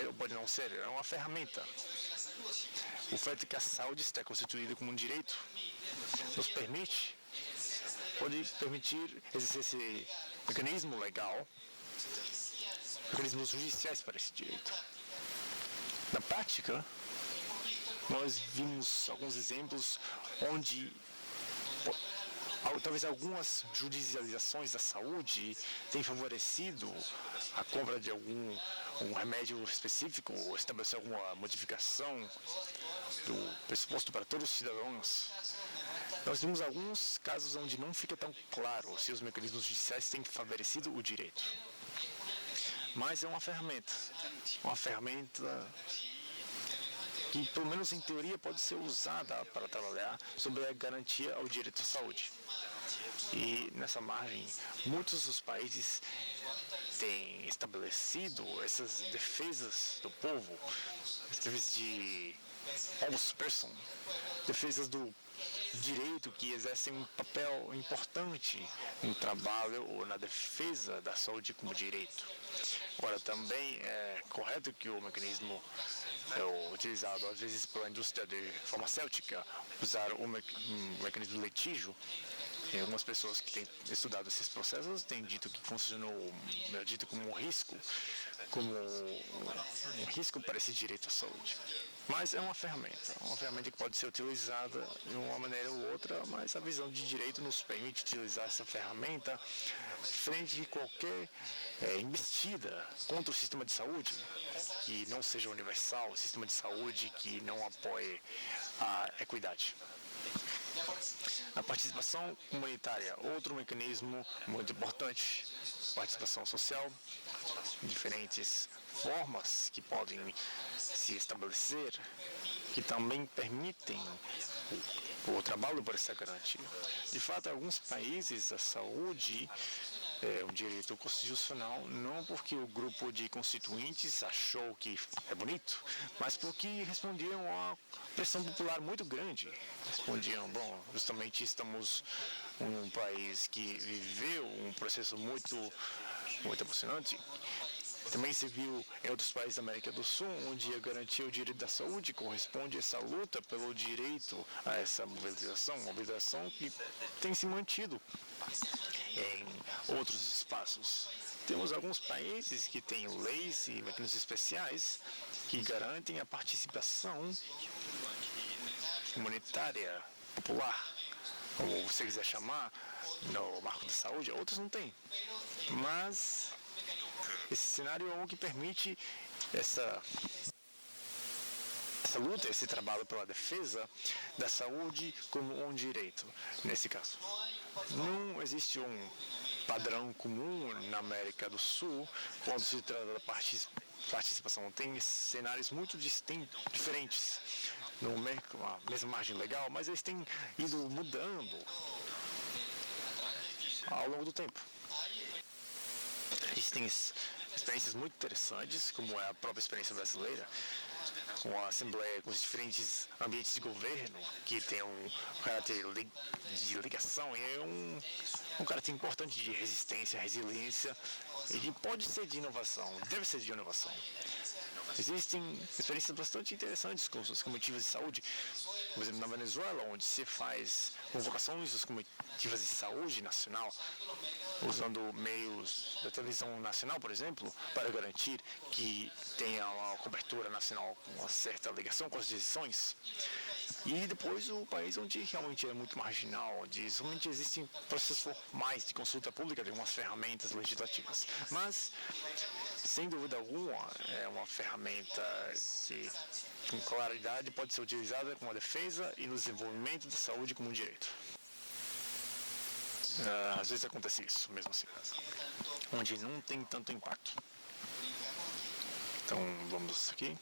ou pode não ser. É uma ferramenta. O fato que a saúde está constituída como um direito pode permitir exercer esse mecanismo legal, mecanismos judiciais para esse direito. Na prática, nós vimos alguns exemplos onde talvez algumas judicializações da saúde têm favorecido a compra de algum remédio específico ou estabelecer alguma modificação do pressuposto para todos os cidadãos. Nós vimos alguns casos onde não fica tão claro se os mecanismos judiciais têm favorecido o direito. Mas é uma ferramenta que, pelo menos em teoria, pode ser usada para trabalhar sobre a garantia ao direito à saúde. E nessa margem, muitos dos países têm estabelecido essas defesas do povo, defesas de person, defesas do direito que exercem um papel importante no trabalho ou na defesa da saúde como direito. Agora, também é correto que o mecanismo é utilizado às vezes pela indústria farmacêutica, usar um mecanismo de litígio. E algumas pessoas que têm estudado esses processos têm dito que funcionou, dito como um risco para esse direito à saúde. Mas é uma ferramenta que pode ser utilizada de uma maneira ou outra, mas a visão de direito nos permite utilizar essa ferramenta frente a qualquer investida contra o sistema de saúde que não seja universal, o sistema de saúde que não apoie a equidade. A participação comunitária, outro mecanismo muito importante, participação social, diferentes formas que podem se estabelecer, que também permitem o trabalho para essa garantia. De fato, em alguns países a saúde é um direito constitucional, não porque o grupo de constituintes achou que é bonito, mas porque respondiam a pressão popular muito grande. Respondiam, bom, justamente estamos em um país que viveu um processo muito emocionante. Também se viu em outros países da América do Sul, onde a garantia do direito da saúde corresponde a essa luta pelo direito a essa mobilização que tem se mantido em outros espaços. Temos alguns países que têm leis e mecanismos especiais que garantem a participação comunitária, popular, como você quiser chamar, no marco da saúde. Outros não têm. Mas esse cenário é o que permite essa luta, esse trabalho pela defesa da saúde como um direito, nesse caso. Não existe um padrão comum na América do Sul quando se trata da participação. Tem cenários muito diferentes no mesma margem legal, mas eles têm ido mudando ao longo do tempo. Existem experiências muito interessantes, como é a própria experiência brasileira, com a Assembleia, com os diferentes ambientes de governo, que tem um caráter de ligação, e é um caráter importante de resistência, resiliência, e que pode ser de inovação, deve ser de inovação. Existem experiências bastante interessantes com as comitivas de saúde, por exemplo, na Venezuela, onde se faz convocações das comitivas de saúde nacional, usando meios da televisão nacional, por exemplo, para garantir que tenha uma cobertura nacional com uma certa ligação com as decisões. E depois o país onde realmente é muito marginal, onde somente existem processos formais de consulta pública de algumas ferramentas legislativas. Mas, sem dúvida alguma, é uma ferramenta que, com claridade, pode ser utilizada com a defesa e no desenvolvimento da saúde como um direito. Às vezes acontece isso, mesmo assim, onde não tem tanto impacto. Então, vamos aqui.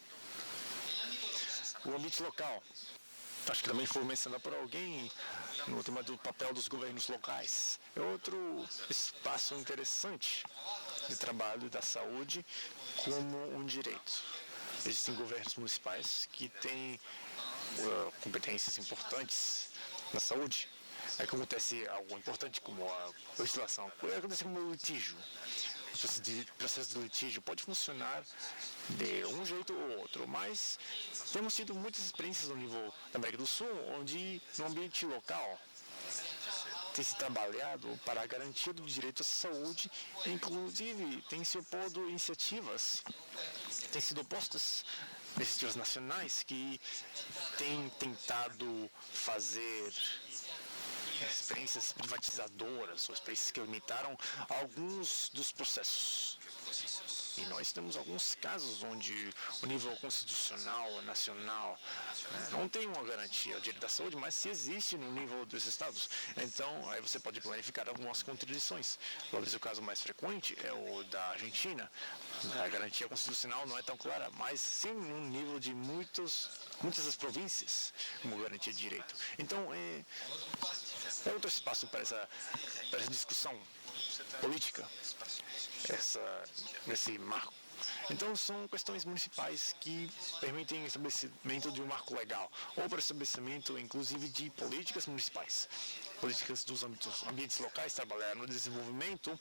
O ambiente local. Acho que também foi mencionado por alguém no tema do papel dos governos locais. É outro espaço interessante de trabalho da saúde como um direito. Existem governos municipais que têm competências importantes na saúde. É que acontece algo importante como a legislação. Acontece como o litígio. O processo de litígio pode funcionar de um jeito ou outro, mas temos tido muitas experiências no nível da América do Sul, onde no ambiente local tem se trabalhado para a garantia do direito à saúde, inclusive tem se oposto iniciativas, têm sido opostas iniciativas nacionais que têm tentado fazer experiências privatizadoras ou experiências que limitaram alguns dos processos. E nós temos alguns casos onde o nível constitucional, nacional, não tem uma garantia ao direito da saúde, mas se existe no nível dos estados. Então, aí você pode planificar algumas contradições. Talvez o caso mais frequente é o da Argentina. A garantia constitucional não é tão clara, mas sim no nível de muitas das províncias como garantia de direito. Então, é outro espaço para essa discussão política, nesse marco. Então, são questões municipais que permitem o estabelecimento de um marco legal, ou para o estabelecimento, inclusive, de políticas municipais, políticas dos ambientes locais, trabalhar no desenvolvimento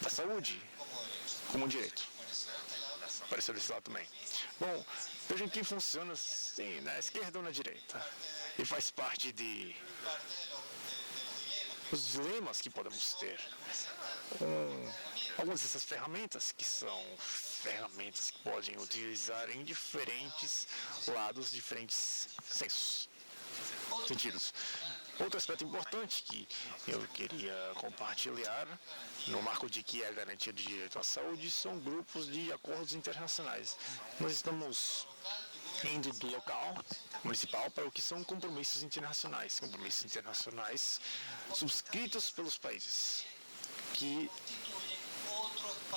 da saúde como um direito. Apareceu desse lado também. Bom, vejam que funciona sim, na esquerda ou na direita, e faz parte de os dilemas que podemos ter com algumas dessas ferramentas, que são ferramentas que podem utilizar em diferentes lados, diferentes sentidos. Outro aspecto importante que eu queria compartilhar no marco de que é a garantia do direito à saúde são grupos de acordos internacionais. Nós estamos indo do local, municipal, para o que são compromissos internacionais subscritos pelos países, que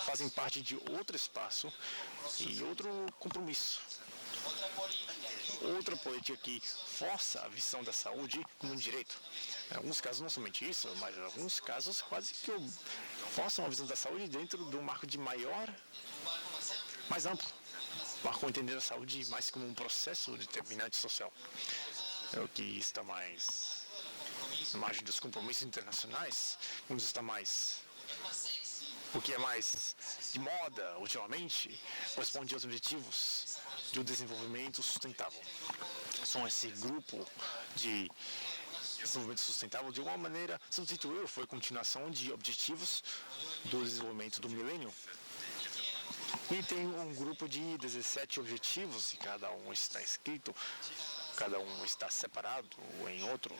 fazem parte de outro espaço e outro compromisso outra política que força a visão da saúde como um direito. Em alguns casos, não somente isso, mas em alguns casos quase que forçam a visão da saúde dentro do marco de mais amplo. Marco entender a saúde mais como um processo determinante social. É o que está mais na margem dos compromissos internacionais, o que é mais de moda ultimamente, corresponde aos objetivos do desenvolvimento sustentável. São esse grupo de desenvolvimento sustentável, de alguma maneira, substituiu, foi continuação de objetivos do desenvolvimento do milênio. E tem um grupo de 17 objetivos, e cada um está escrito, cada um está separado em outros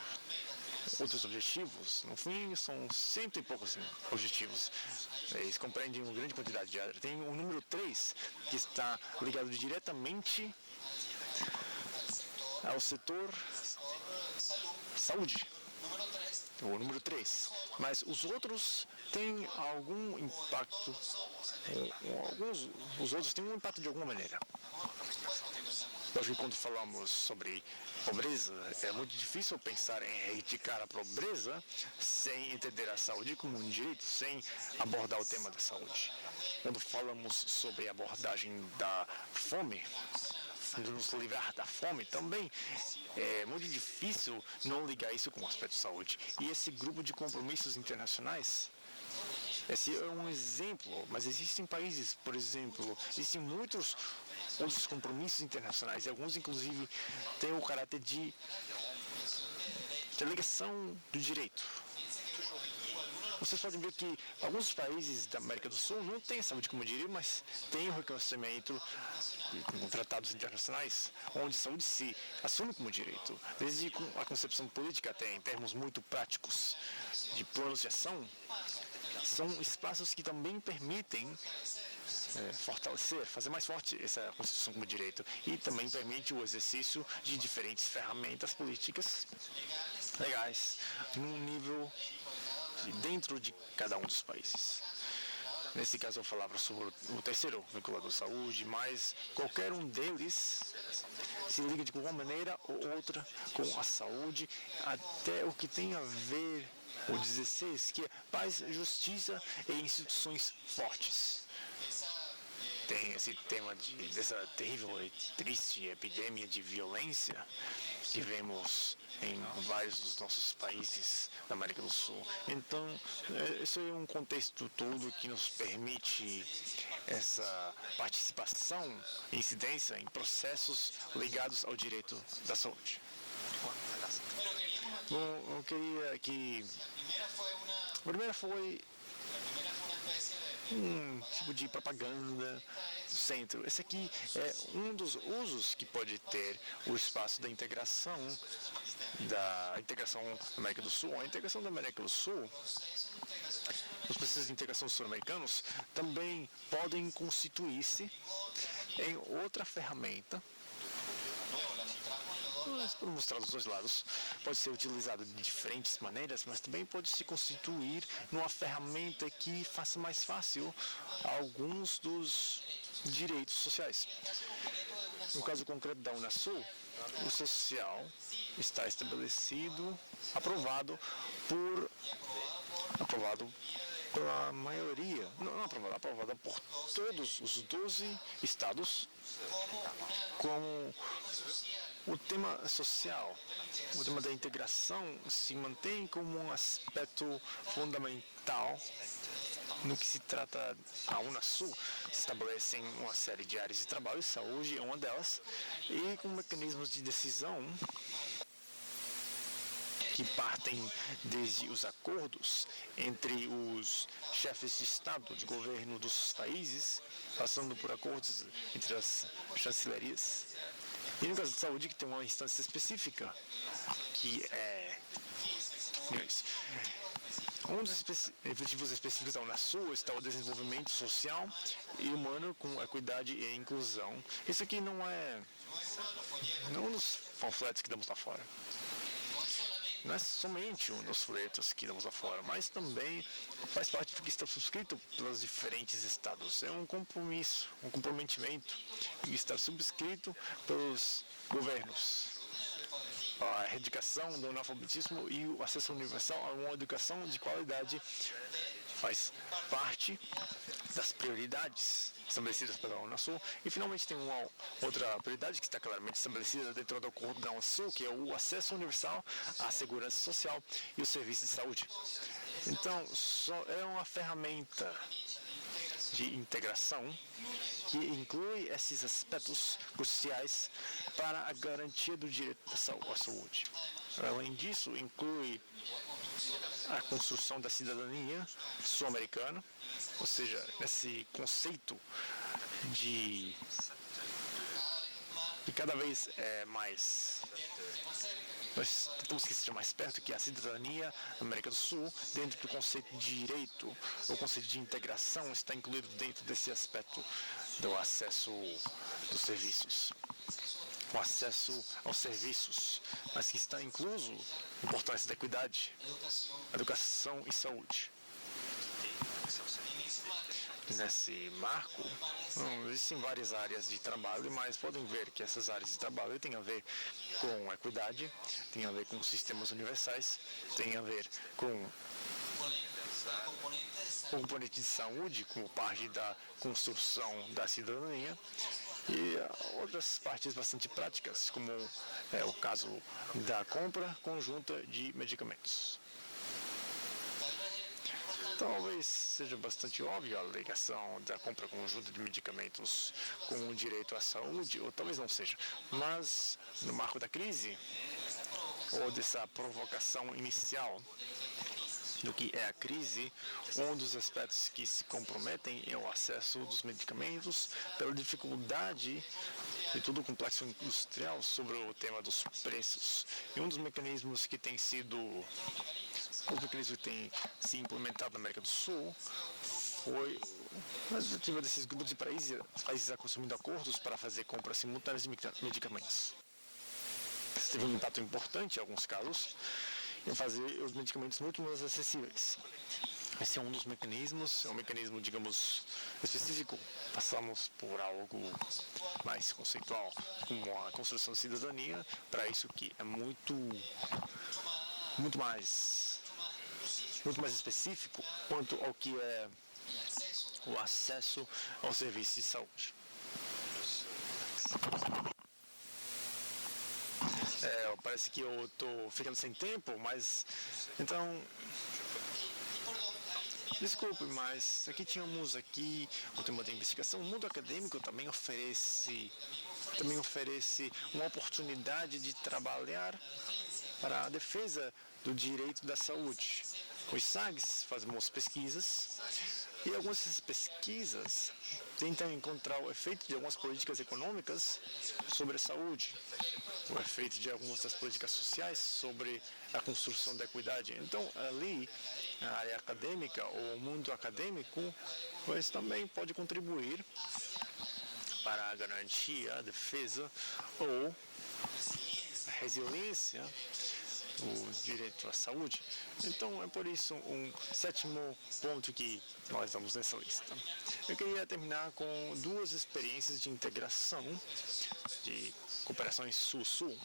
objetivos. No fim, são sempre poucos objetivos. Eles compreendem uma grande quantidade de áreas. Tem o número 3, que está ligado diretamente ao setor saúde. O número 3. Mas os outros têm algum impacto, os outros têm um impacto de alguma maneira. Lógico que quando falamos sobre pobreza, é muito difícil pensar em erradicar a pobreza sem entender a saúde como um direito, sem abordar o tema da saúde. Quando falamos sobre a abordagem da fome, de nos livrar da fome, também é muito difícil não ligar isso com o aspecto de saúde. E esse grupo de compromissos internacionais, esse é um exemplo, mas existem países, por exemplo, existem muitos outros compromissos internacionais, e alguns inclusive têm o caráter de delegação do direito. Vocês podem ver que alguns países da América do Sul não têm a saúde como direito, mas têm o reconhecimento com tratados internacionais, onde a saúde se assume como direito. Desde a concepção política até em termos muito práticos de planos de ação, são espaços que também permitem fortalecer, fazer mais forte essa Constituição como direito, e também permite o exercício de diferentes ferramentas políticas legais num nível dentro de cada um dos países. Nesse caso eu falava sobre o terceiro vinculado à saúde, mas qualquer um deles se liga de alguma maneira ou outra com a saúde, até o que tem a ver o 16, que é paz, justiça e instituições fortes. Tem esse tema dessa terrível e triste epidemia de violência que vemos em vários dos nossos países da América do Sul. Então, esse é um contexto todo que nos permite essa participação, incidência em processos ligados ao direito da saúde. Bom, eu queria que... A primeira foi um tipo de propaganda do centro. Esse aqui é um dos usos que pode ter o espaço da integração da América do Sul. A integração da América do Sul, os processos de integração sul-americanos também podem constituir-se em outra ferramenta. Mas, por mostrar os dois lados, pode ser utilizado de diferentes maneiras, mas também pode se constituir numa ferramenta que faça mais fácil alguns dos direitos sociais. No caso concreto da Unasul, o social está estabelecido, aprovado pela maioria, não aprovada por todos os 12 estados, como o tema social, o tema da integração se mantém como um aspecto fundamental no que se trata a Unasul. Se estabelecem uma série de áreas de trabalho, e saúde é uma delas, e com mecanismos de decisão que partem desde os acordos entre os chefes de Estado, de governo dos países, passando por acordos entre as chancelarias. E no caso de saúde, que tem uma instância específica, que é... Um dos objetivos específicos da Unasul está o desenvolvimento social e humano com equidade e inclusão. Isso aqui não é um dos panfletos que damos lá fora. não é somente um dos folhetos que damos lá fora, mas também faz parte do que está subscrito pelos diferentes estados. É um compromisso, um comprometimento que está subscrito pelos governos. A erradicação do analfabetismo e o acesso universal a uma educação de qualidade faz parte das prioridades estabelecidas pela Unasul. E finalmente tem uma outra prioridade que está claramente estabelecida dentro do acordo da Unasul, que é o acesso universal à segurança social e os serviços de saúde. Então, é uma ferramenta de integração que inclui esses aspectos cruciais para a garantia do direito à saúde. Além disso, inclui a construção da cidadania sul-americana, ou seja, nesse conceito de cada vez mais nós temos que estar mais perto, que a cidadania na América do Sul, dentro do conceito de direito, o conceito de integração está incluído dentro desse aspecto do acesso dos serviços. O acesso aos serviços, mas que está incluso a importância da equidade, educação e saúde. Nesse marco, existem várias áreas de trabalho, mas podem ver que essas áreas de trabalho têm a ver com equidade, têm a ver com sistemas universais, têm a ver com o componente de saúde como parte da construção da cidadania e outras partes bastante práticas, como é o caso da compra conjunta de medicamentos. Talvez seja bastante óbvio a ligação da compra conjunta de medicamentos com o direito à saúde, ou talvez não seja, mas no marco da crise, ou dessa provocação inicial do que é a crise, um dos aspectos que se comprometem é o acesso dos medicamentos pela dificuldade de todo o complexo industrial sobre o tema dos preços. E um dos mecanismos que tem sido se implementado na América do Sul foi a tentativa desses grupos de países a consumindo acordos para fazer compras simultâneas de medicamentos. Isso teve um impacto importante, em alguns casos, em fazer os medicamentos muito mais acessíveis. Esse é um dos mecanismos, é um mecanismo, digamos, específico. Passamos por algo mais conceitual, como a construção de cidadania, para isso que é muito mais específico quanto ao que é o acesso ao serviço de saúde. Parece que eu estou ficando sem tempo, mas então desculpe, mas aqui tínhamos o tema da investigação. O mundo acadêmico também oferece uma oportunidade de trabalhar para a defesa do direito da saúde. Os SAGs fazemos pesquisas e algumas dessas pesquisas tentam encontrar o efeito de algumas políticas econômicas sobre a saúde, o efeito de algumas das políticas sociais sobre a construção da equidade. Então, ali, a área acadêmica ou o mundo acadêmico, pois também pode contribuir para a garantia, a defesa ou a resiliência o direito à saúde. Então, é por isso um sétimo ponto que nós damos nessa lista. Eu queria terminar com duas experiências de integração de cooperações Sul-Sul,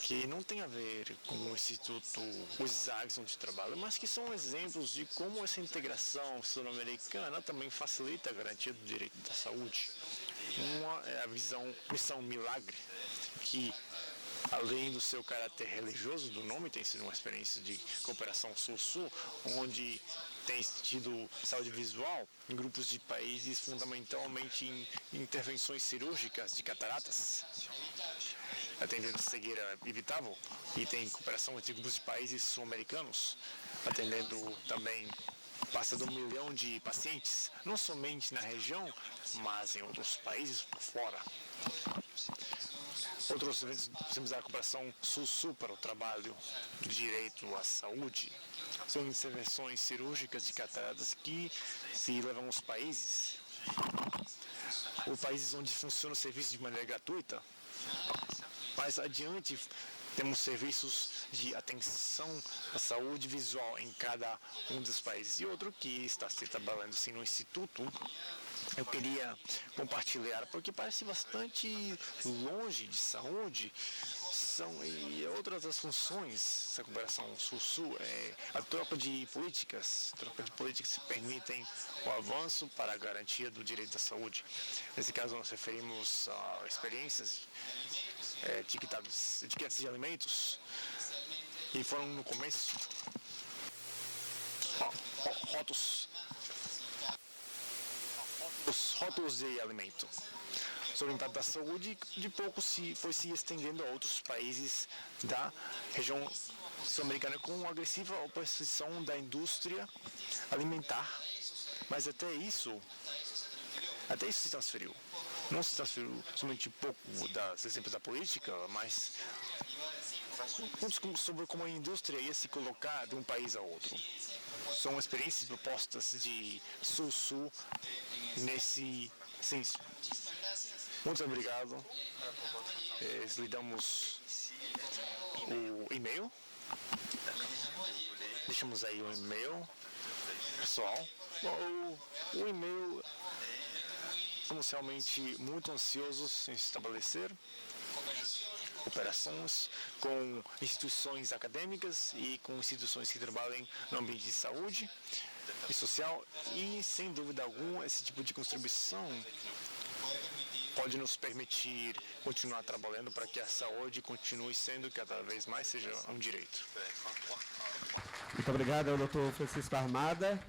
que não tem a ver com o Instituto SAGs onde trabalho, mas que são exemplos de como essa integração sul-americana também facilita a garantia do direito da saúde. Uma é a Missão Milagre, que além do seu caráter religioso do nome, tem sido uma experiência de cooperação Sul-Sul, onde tem tido saúde visual em grupos de países, fundamentalmente em intervenções cirúrgicas de cataratas, atendendo cegueira evitável, e tem cooperação entre grupos de países sul-americanos, atendendo também passa de 1 milhão de pacientes, não somente na região, mas em outros países por fora. Outros eventos, temos a cooperação Sul-Sul para o trabalho do direito à saúde. São intervenções cirúrgicas de cataratas que se levam aos países, ou países onde funciona o serviço de maneira gratuita. Mais adiante, temos serviços de atenção à saúde visual em cada um dos países. E outro que está se trabalhando assim, no Instituto, eu queria compartilhar, porque parece bastante longe de saúde, e outras das funções dessa cooperação sul-sul é a troca de políticas que permitem o avanço para a garantia do direito à saúde. Nesse caso, nós referimos a experiências etiquetas de alimentos, e foram no começo rótulos de alimento sobre o impacto da saúde, de pouco foi se estendendo a outros países da região sul-americana com agressiva oposição da indústria alimentar. Mas até isso se transferiu. Não se transferiu somente um pouco das exemplos da política, mas pontos sobre como a indústria ia se colocar de um país a outro. São experiências propostas de sul-sul nesse senso. Muito obrigado. Lhe damos o e-mail. Deixamos aí o e-mail, pessoal. O e-mail, estamos realmente muito ansiosos em estabelecer operações com instituições acadêmicas e com instituições que trabalhem no ambiente de saúde e social, e sem dúvida alguma esse tipo de contribuição pode nos permitir continuar trabalhando para que a saúde continue sendo cada vez mais seja um direito. Muito obrigado ao Dr. Francisco Armada.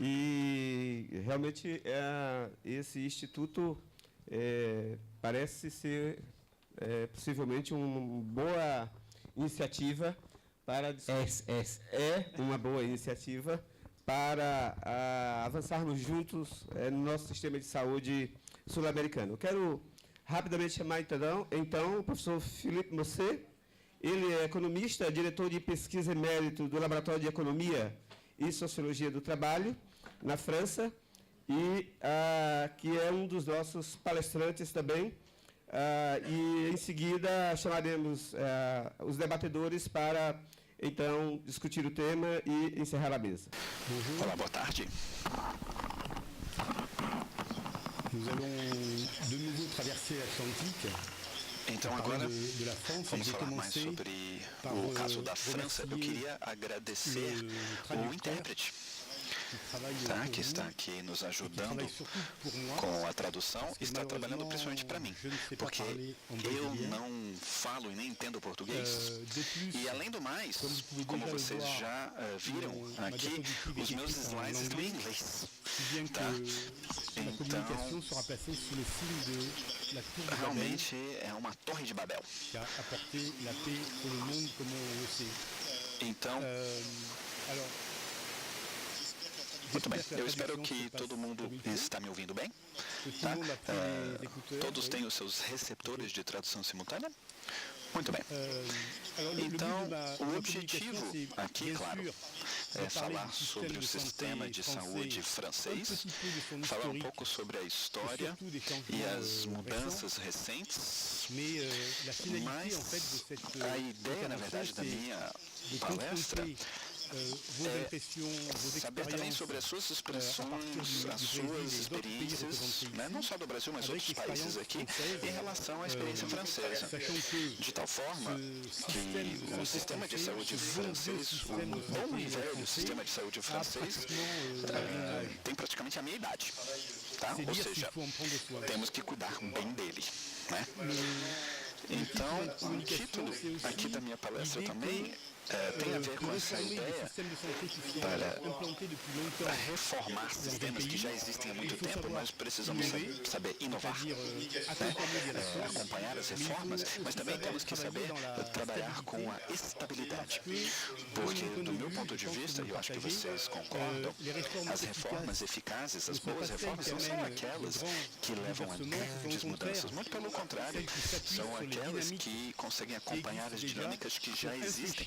E realmente esse instituto parece ser possivelmente uma boa iniciativa para uma boa iniciativa para avançarmos juntos no nosso sistema de saúde sul-americano. Eu quero rapidamente chamar então o professor Philippe Mosset. Ele é economista, diretor de pesquisa emérito do Laboratório de Economia e Sociologia do Trabalho, na França, e que é um dos nossos palestrantes também. E, em seguida, chamaremos os debatedores para, então, discutir o tema e encerrar a mesa. Olá, boa tarde. Nous allons de nouveau traverser l'Atlantique. Então agora vamos falar mais sobre o caso da França. Eu queria agradecer o intérprete, que está aqui nos ajudando com a tradução e está trabalhando principalmente para mim, porque eu não falo e nem entendo português. E além do mais, como vocês já viram aqui, os meus slides estão em inglês. Então, realmente é uma torre de Babel. Então, muito bem, eu espero que todo mundo está me ouvindo bem. Todos têm os seus receptores de tradução simultânea? Muito bem. Então, o objetivo aqui, claro, é falar sobre o sistema de saúde francês, falar um pouco sobre a história e as mudanças recentes, mas a ideia, na verdade, da minha palestra saber também sobre as suas expressões, as suas experiências, não só do Brasil, mas outros países aqui, em relação à experiência francesa. De tal forma que o sistema de saúde francês, o bom e velho sistema de saúde francês, tem praticamente a minha idade. Ou seja, temos que cuidar bem dele. Então, o título aqui da minha palestra também tem a ver com essa ideia para reformar sistemas que já existem há muito tempo. Nós precisamos saber inovar, acompanhar as reformas, mas também temos que saber trabalhar com a estabilidade. Porque, do meu ponto de vista, e eu acho que vocês concordam, as reformas eficazes, as boas reformas, não são aquelas que levam a grandes mudanças. Muito pelo contrário, são aquelas que conseguem acompanhar as dinâmicas que já existem,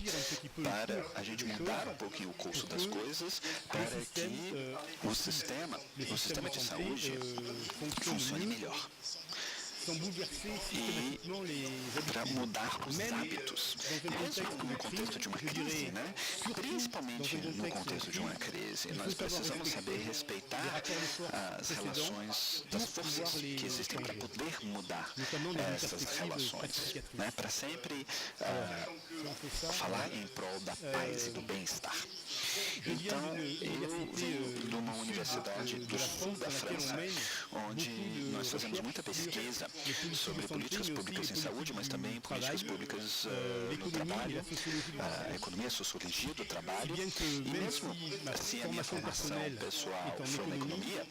para a gente mudar um pouquinho o curso das coisas, para que o sistema de saúde funcione melhor. e para mudar os hábitos, mesmo no contexto de uma crise, né? Principalmente no contexto de uma crise, nós precisamos saber respeitar as relações das forças que existem para poder mudar essas relações, né? Para sempre falar em prol da paz e do bem-estar. Então, eu venho de uma universidade do sul da França, onde nós fazemos muita pesquisa sobre políticas públicas em saúde, mas também políticas públicas no trabalho, a economia, a sociologia do trabalho, e mesmo assim a minha formação pessoal foi na economia,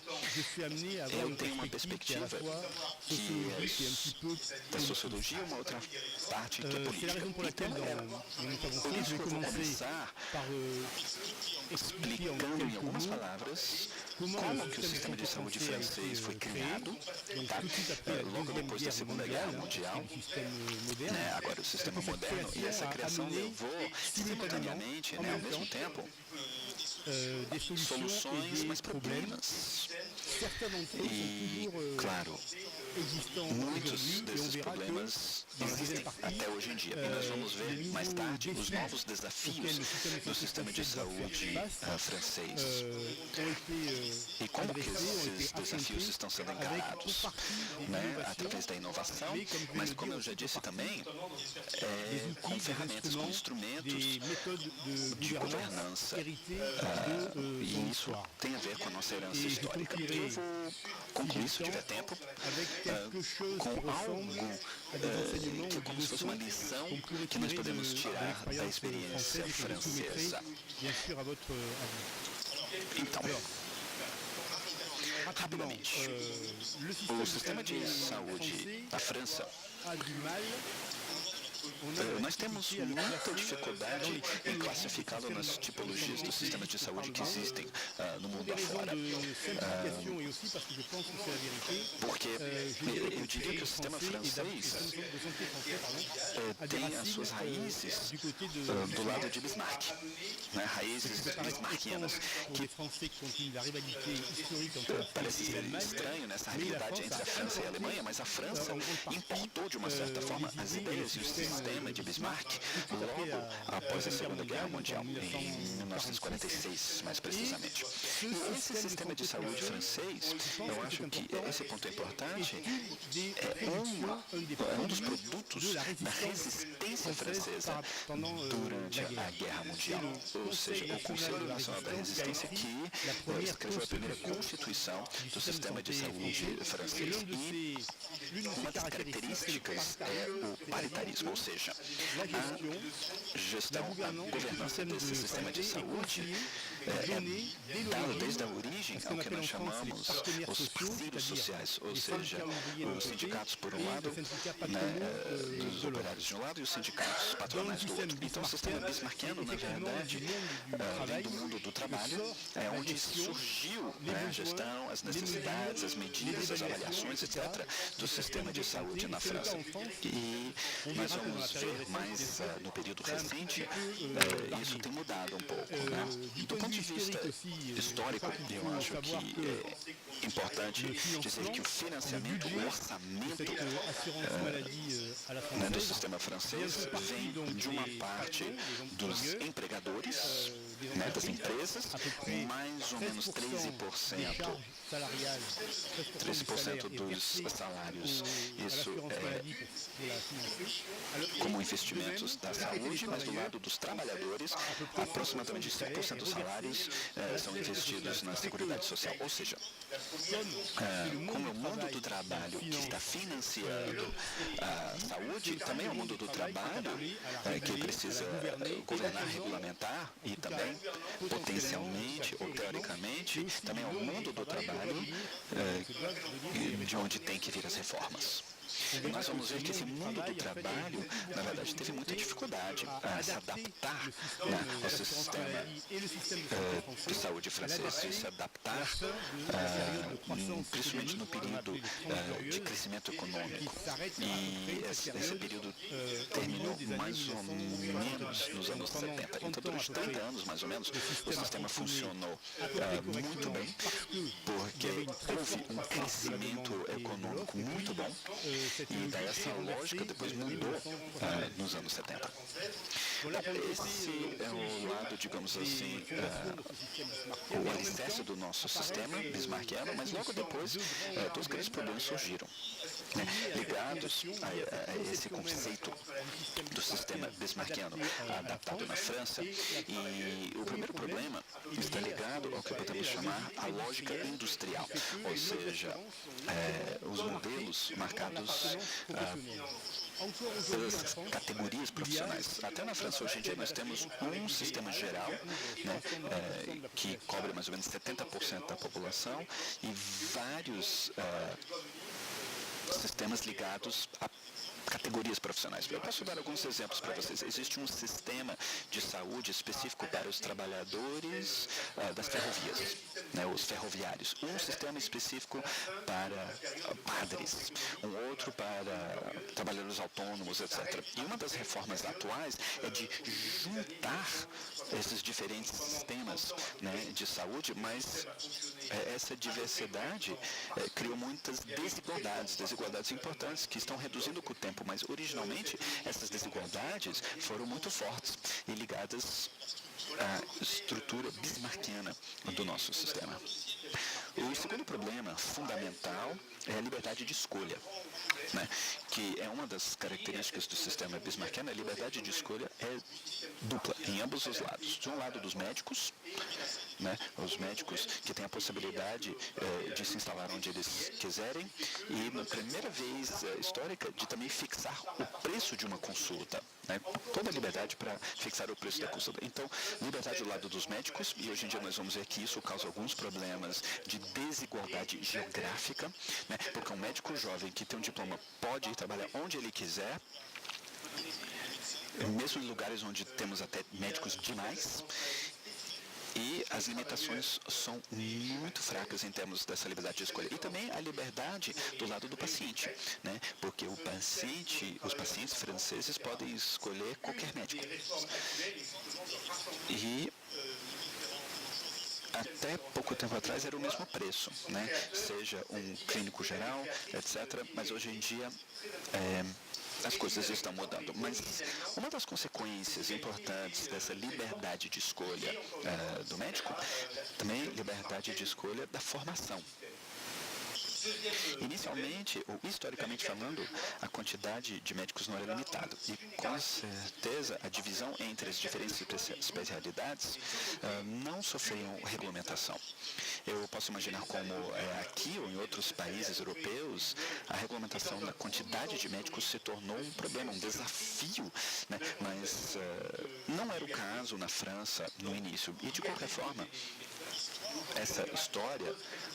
eu tenho uma perspectiva que é da sociologia e uma outra parte que é política. Então, por isso que eu vou começar explicando em algumas palavras como que o sistema de saúde francês foi criado, tá? Logo depois da Segunda Guerra Mundial, né? Agora o sistema moderno, e essa criação levou simultaneamente, né, ao mesmo tempo, soluções, mas problemas. E, claro, muitos desses problemas existem até hoje em dia. E nós vamos ver mais tarde os novos desafios do sistema de saúde francês. E como que esses desafios estão sendo encarados, né? Através da inovação, mas como eu já disse também, com ferramentas, com instrumentos de governança. E isso tem a ver com a nossa herança histórica. Eu vou concluir, se tiver tempo, com algo que é como se fosse uma lição que nós podemos tirar da experiência francesa. Então, rapidamente, o sistema de saúde da França, nós temos muita dificuldade em classificá-lo nas tipologias dos sistemas de saúde que existem no mundo afora. Porque eu diria que o sistema francês tem as suas raízes do lado de Bismarck, né? Raízes bismarckianas, que parece ser estranho nessa rivalidade entre a França e a Alemanha, mas a França importou de uma certa forma as ideias e o sistema de Bismarck logo após a Segunda Guerra Mundial, em 1946, mais precisamente. E esse sistema de saúde francês, eu acho que esse ponto é importante, é um dos produtos da resistência francesa durante a Guerra Mundial. Ou seja, o Conselho Nacional da Resistência que escreveu a primeira Constituição do sistema de saúde francês. E uma das características é o paritarismo, ou seja, a gestão, a governança desse sistema de saúde é dada desde a origem ao que nós chamamos os parceiros sociais, ou seja, os sindicatos por um lado, né, dos operários de um lado e os sindicatos patronais do outro. Então o sistema bismarckiano, na verdade, vem do mundo do trabalho, é onde surgiu, né, a gestão, as necessidades, as medidas, as avaliações, etc., do sistema de saúde na França. E nós vamos ver mais no período recente, isso tem mudado um pouco, né? Do ponto de vista histórico, eu acho que é importante dizer que o financiamento, o orçamento do sistema francês vem de uma parte dos empregadores, né, das empresas, mais ou menos 13% dos salários. Isso é como investimentos da saúde, mas do lado dos trabalhadores, aproximadamente 5% dos salários são investidos na Seguridade Social. Ou seja, como é o mundo do trabalho que está financiando a saúde, também é o mundo do trabalho que precisa governar, regulamentar e também, potencialmente ou teoricamente, também é o mundo do trabalho de onde tem que vir as reformas. E nós vamos ver que esse mundo do trabalho, na verdade, teve muita dificuldade a se adaptar, né, ao sistema de saúde francês, se adaptar, principalmente no período de crescimento econômico. E esse período terminou mais ou menos nos anos 70. Então, durante 30 anos, mais ou menos, o sistema funcionou muito bem, porque houve um crescimento econômico muito bom, E daí essa lógica depois mudou nos anos 70. Esse é o lado, digamos assim, o alicerce do nosso sistema bismarckiano, mas logo depois dois grandes problemas surgiram, né, ligados a esse conceito do sistema bismarckiano adaptado na França. E o primeiro problema está ligado ao que podemos chamar a lógica industrial, ou seja, os modelos marcados pelas categorias profissionais. Até na França, hoje em dia, nós temos um sistema geral, né, que cobre mais ou menos 70% da população e vários sistemas ligados a categorias profissionais. Eu posso dar alguns exemplos para vocês. Existe um sistema de saúde específico para os trabalhadores das ferrovias, né, os ferroviários. Um sistema específico para padres, um outro para trabalhadores autônomos, etc. E uma das reformas atuais é de juntar esses diferentes sistemas, né, de saúde, mas essa diversidade criou muitas desigualdades importantes que estão reduzindo com o tempo, mas originalmente essas desigualdades foram muito fortes e ligadas à estrutura bismarckiana do nosso sistema. O segundo problema fundamental é a liberdade de escolha, né, que é uma das características do sistema bismarckiano. A liberdade de escolha é dupla, em ambos os lados. De um lado dos médicos, né, os médicos que têm a possibilidade de se instalar onde eles quiserem e, na primeira vez histórica, de também fixar o preço de uma consulta, né, toda a liberdade para fixar o preço da consulta. Então, liberdade do lado dos médicos, e hoje em dia nós vamos ver que isso causa alguns problemas de desigualdade geográfica, né, porque um médico jovem que tem um diploma pode ir trabalhar onde ele quiser, mesmo em lugares onde temos até médicos demais, e as limitações são muito fracas em termos dessa liberdade de escolha. E também a liberdade do lado do paciente, né? Porque os pacientes franceses podem escolher qualquer médico. E até pouco tempo atrás era o mesmo preço, né? Seja um clínico geral, etc. Mas hoje em dia as coisas estão mudando. Mas uma das consequências importantes dessa liberdade de escolha do médico, também liberdade de escolha da formação. Inicialmente, ou historicamente falando, a quantidade de médicos não era limitada. E, com certeza, a divisão entre as diferentes especialidades não sofriam regulamentação. Eu posso imaginar como aqui ou em outros países europeus, a regulamentação da quantidade de médicos se tornou um problema, um desafio, né? Mas não era o caso na França no início. E, de qualquer forma, essa história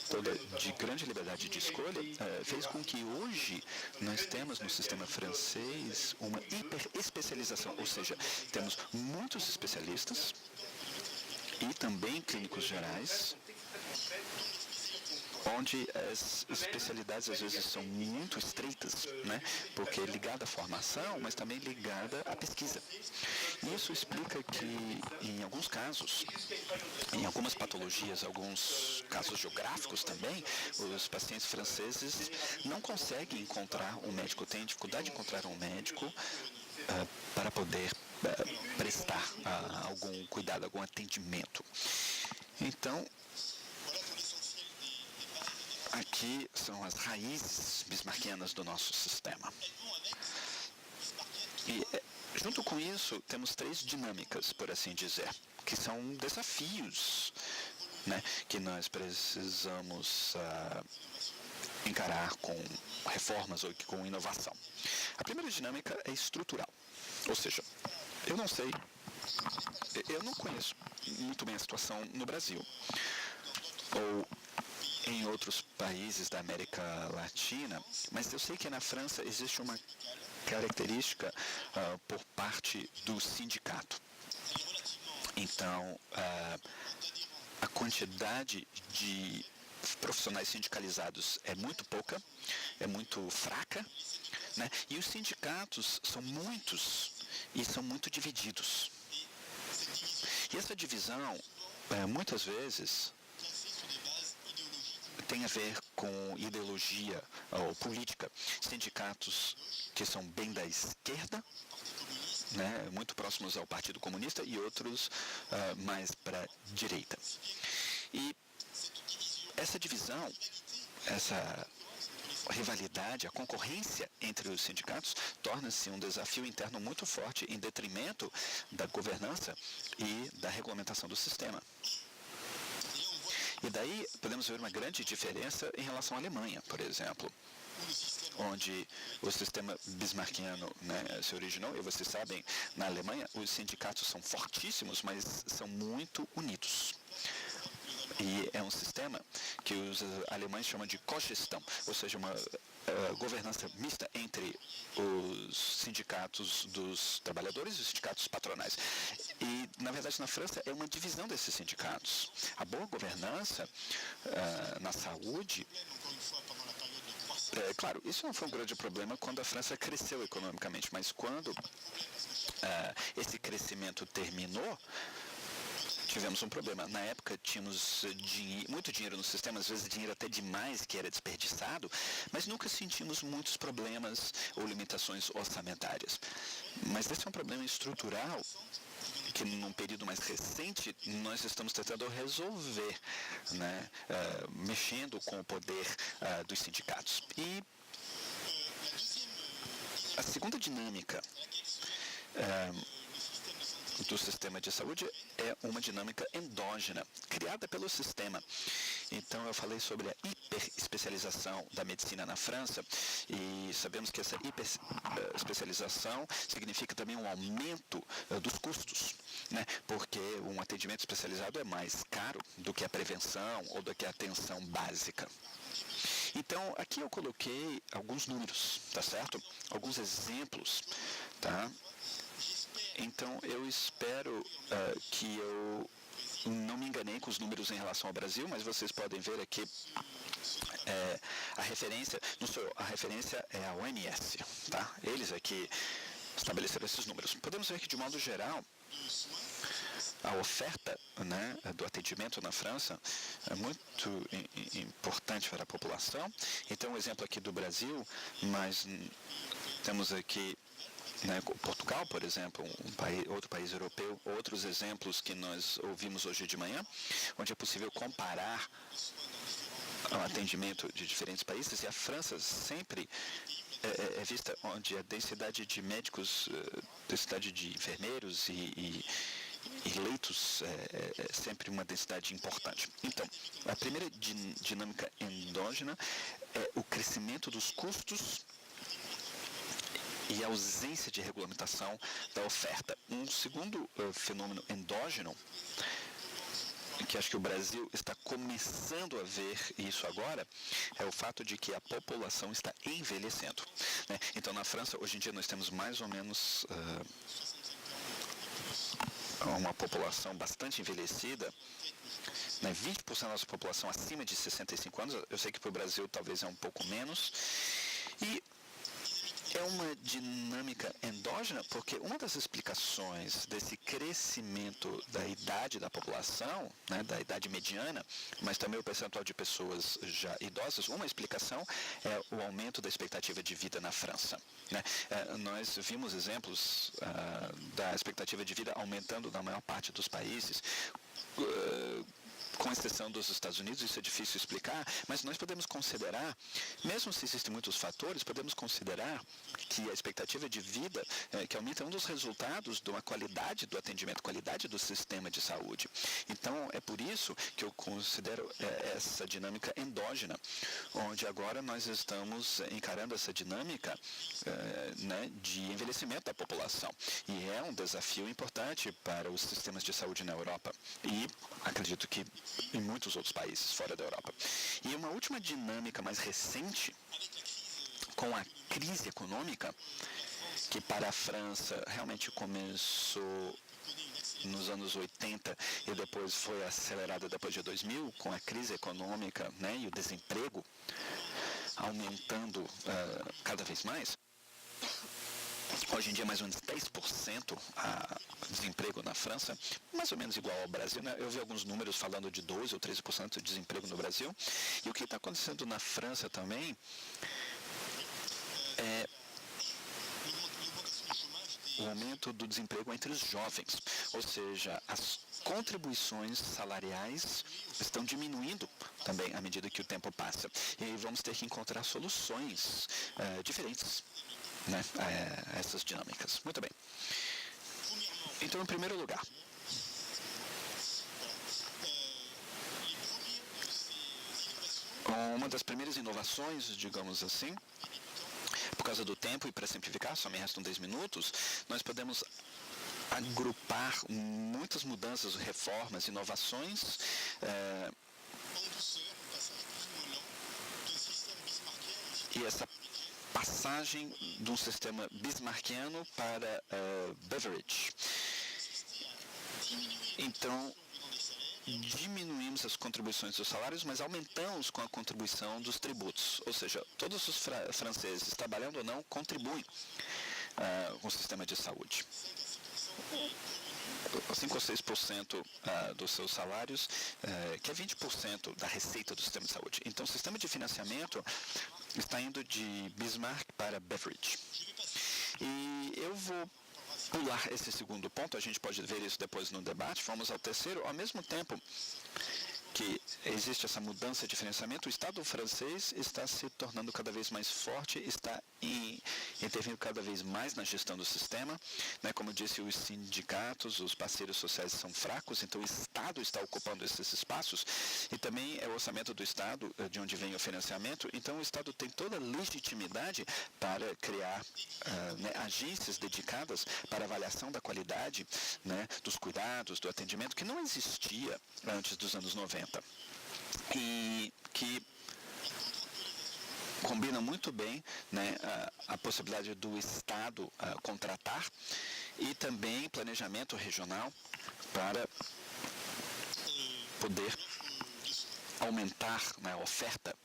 toda de grande liberdade de escolha fez com que hoje nós temos no sistema francês uma hiperespecialização, ou seja, temos muitos especialistas e também clínicos gerais, onde as especialidades às vezes são muito estreitas, né? Porque é ligada à formação, mas também ligada à pesquisa. Isso explica que, em alguns casos, em algumas patologias, alguns casos geográficos também, os pacientes franceses não conseguem encontrar um médico, têm dificuldade de encontrar um médico para poder prestar algum cuidado, algum atendimento. Então, aqui são as raízes bismarckianas do nosso sistema. E, junto com isso, temos três dinâmicas, por assim dizer, que são desafios, né, que nós precisamos encarar com reformas ou com inovação. A primeira dinâmica é estrutural, ou seja, eu não conheço muito bem a situação no Brasil, ou em outros países da América Latina, mas eu sei que na França existe uma característica por parte do sindicato. Então, a quantidade de profissionais sindicalizados é muito pouca, é muito fraca, né? E os sindicatos são muitos e são muito divididos. E essa divisão, muitas vezes, tem a ver com ideologia ou política, sindicatos que são bem da esquerda, né, muito próximos ao Partido Comunista, e outros mais para a direita. E essa divisão, essa rivalidade, a concorrência entre os sindicatos torna-se um desafio interno muito forte em detrimento da governança e da regulamentação do sistema. E daí podemos ver uma grande diferença em relação à Alemanha, por exemplo, onde o sistema bismarckiano, né, se originou, e vocês sabem, na Alemanha os sindicatos são fortíssimos, mas são muito unidos. E é um sistema que os alemães chamam de cogestão, ou seja, uma governança mista entre os sindicatos dos trabalhadores e os sindicatos patronais. E, na verdade, na França é uma divisão desses sindicatos. A boa governança na saúde, claro, isso não foi um grande problema quando a França cresceu economicamente, mas quando esse crescimento terminou, tivemos um problema. Na época tínhamos muito dinheiro no sistema, às vezes dinheiro até demais que era desperdiçado, mas nunca sentimos muitos problemas ou limitações orçamentárias. Mas esse é um problema estrutural que num período mais recente nós estamos tentando resolver, né, mexendo com o poder dos sindicatos. E a segunda dinâmica do sistema de saúde é uma dinâmica endógena, criada pelo sistema. Então, eu falei sobre a hiperespecialização da medicina na França, e sabemos que essa hiperespecialização significa também um aumento dos custos, né? Porque um atendimento especializado é mais caro do que a prevenção ou do que a atenção básica. Então, aqui eu coloquei alguns números, tá certo? Alguns exemplos, tá? Então, eu espero que eu não me enganei com os números em relação ao Brasil, mas vocês podem ver aqui a referência, não sou eu, a referência é a OMS, tá? Eles aqui estabeleceram esses números. Podemos ver que, de modo geral, a oferta, né, do atendimento na França é muito importante para a população. Então, um exemplo aqui do Brasil, mas temos aqui, né, Portugal, por exemplo, outro país europeu, outros exemplos que nós ouvimos hoje de manhã, onde é possível comparar o atendimento de diferentes países, e a França sempre é vista onde a densidade de médicos, densidade de enfermeiros e leitos é sempre uma densidade importante. Então, a primeira dinâmica endógena é o crescimento dos custos e a ausência de regulamentação da oferta. Um segundo fenômeno endógeno, que acho que o Brasil está começando a ver isso agora, é o fato de que a população está envelhecendo, né? Então, na França, hoje em dia, nós temos mais ou menos uma população bastante envelhecida, né? 20% da nossa população acima de 65 anos, eu sei que para o Brasil talvez é um pouco menos, e é uma dinâmica endógena porque uma das explicações desse crescimento da idade da população, né, da idade mediana, mas também o percentual de pessoas já idosas, uma explicação é o aumento da expectativa de vida na França, né? Nós vimos exemplos da expectativa de vida aumentando na maior parte dos países, com exceção dos Estados Unidos. Isso é difícil explicar, mas nós podemos considerar, mesmo se existem muitos fatores, podemos considerar que a expectativa de vida que aumenta é um dos resultados de uma qualidade do atendimento, qualidade do sistema de saúde. Então, é por isso que eu considero essa dinâmica endógena, onde agora nós estamos encarando essa dinâmica né, de envelhecimento da população. E é um desafio importante para os sistemas de saúde na Europa. E acredito que em muitos outros países fora da Europa. E uma última dinâmica mais recente, com a crise econômica, que para a França realmente começou nos anos 80 e depois foi acelerada depois de 2000, com a crise econômica, né, e o desemprego aumentando cada vez mais. Hoje em dia, mais ou menos 10% a desemprego na França, mais ou menos igual ao Brasil, né? Eu vi alguns números falando de 12% ou 13% de desemprego no Brasil. E o que está acontecendo na França também é o aumento do desemprego entre os jovens, ou seja, as contribuições salariais estão diminuindo também à medida que o tempo passa. E aí vamos ter que encontrar soluções diferentes, né, a essas dinâmicas. Muito bem. Então, em primeiro lugar, uma das primeiras inovações, digamos assim, por causa do tempo e para simplificar, só me restam 10 minutos, nós podemos agrupar muitas mudanças, reformas, inovações, e essa passagem de um sistema bismarckiano para Beveridge. Então, diminuímos as contribuições dos salários, mas aumentamos com a contribuição dos tributos. Ou seja, todos os franceses, trabalhando ou não, contribuem com o sistema de saúde. 5 ou 6% dos seus salários, que é 20% da receita do sistema de saúde. Então, o sistema de financiamento está indo de Bismarck para Beveridge. E eu vou pular esse segundo ponto, a gente pode ver isso depois no debate. Vamos ao terceiro. Ao mesmo tempo que existe essa mudança de financiamento, o Estado francês está se tornando cada vez mais forte, está intervindo cada vez mais na gestão do sistema, né? Como eu disse, os sindicatos, os parceiros sociais são fracos, então o Estado está ocupando esses espaços e também é o orçamento do Estado de onde vem o financiamento, então o Estado tem toda a legitimidade para criar agências dedicadas para avaliação da qualidade, né, dos cuidados, do atendimento, que não existia antes dos anos 90. E que combina muito bem, né, a possibilidade do Estado contratar e também planejamento regional para poder aumentar, né, a oferta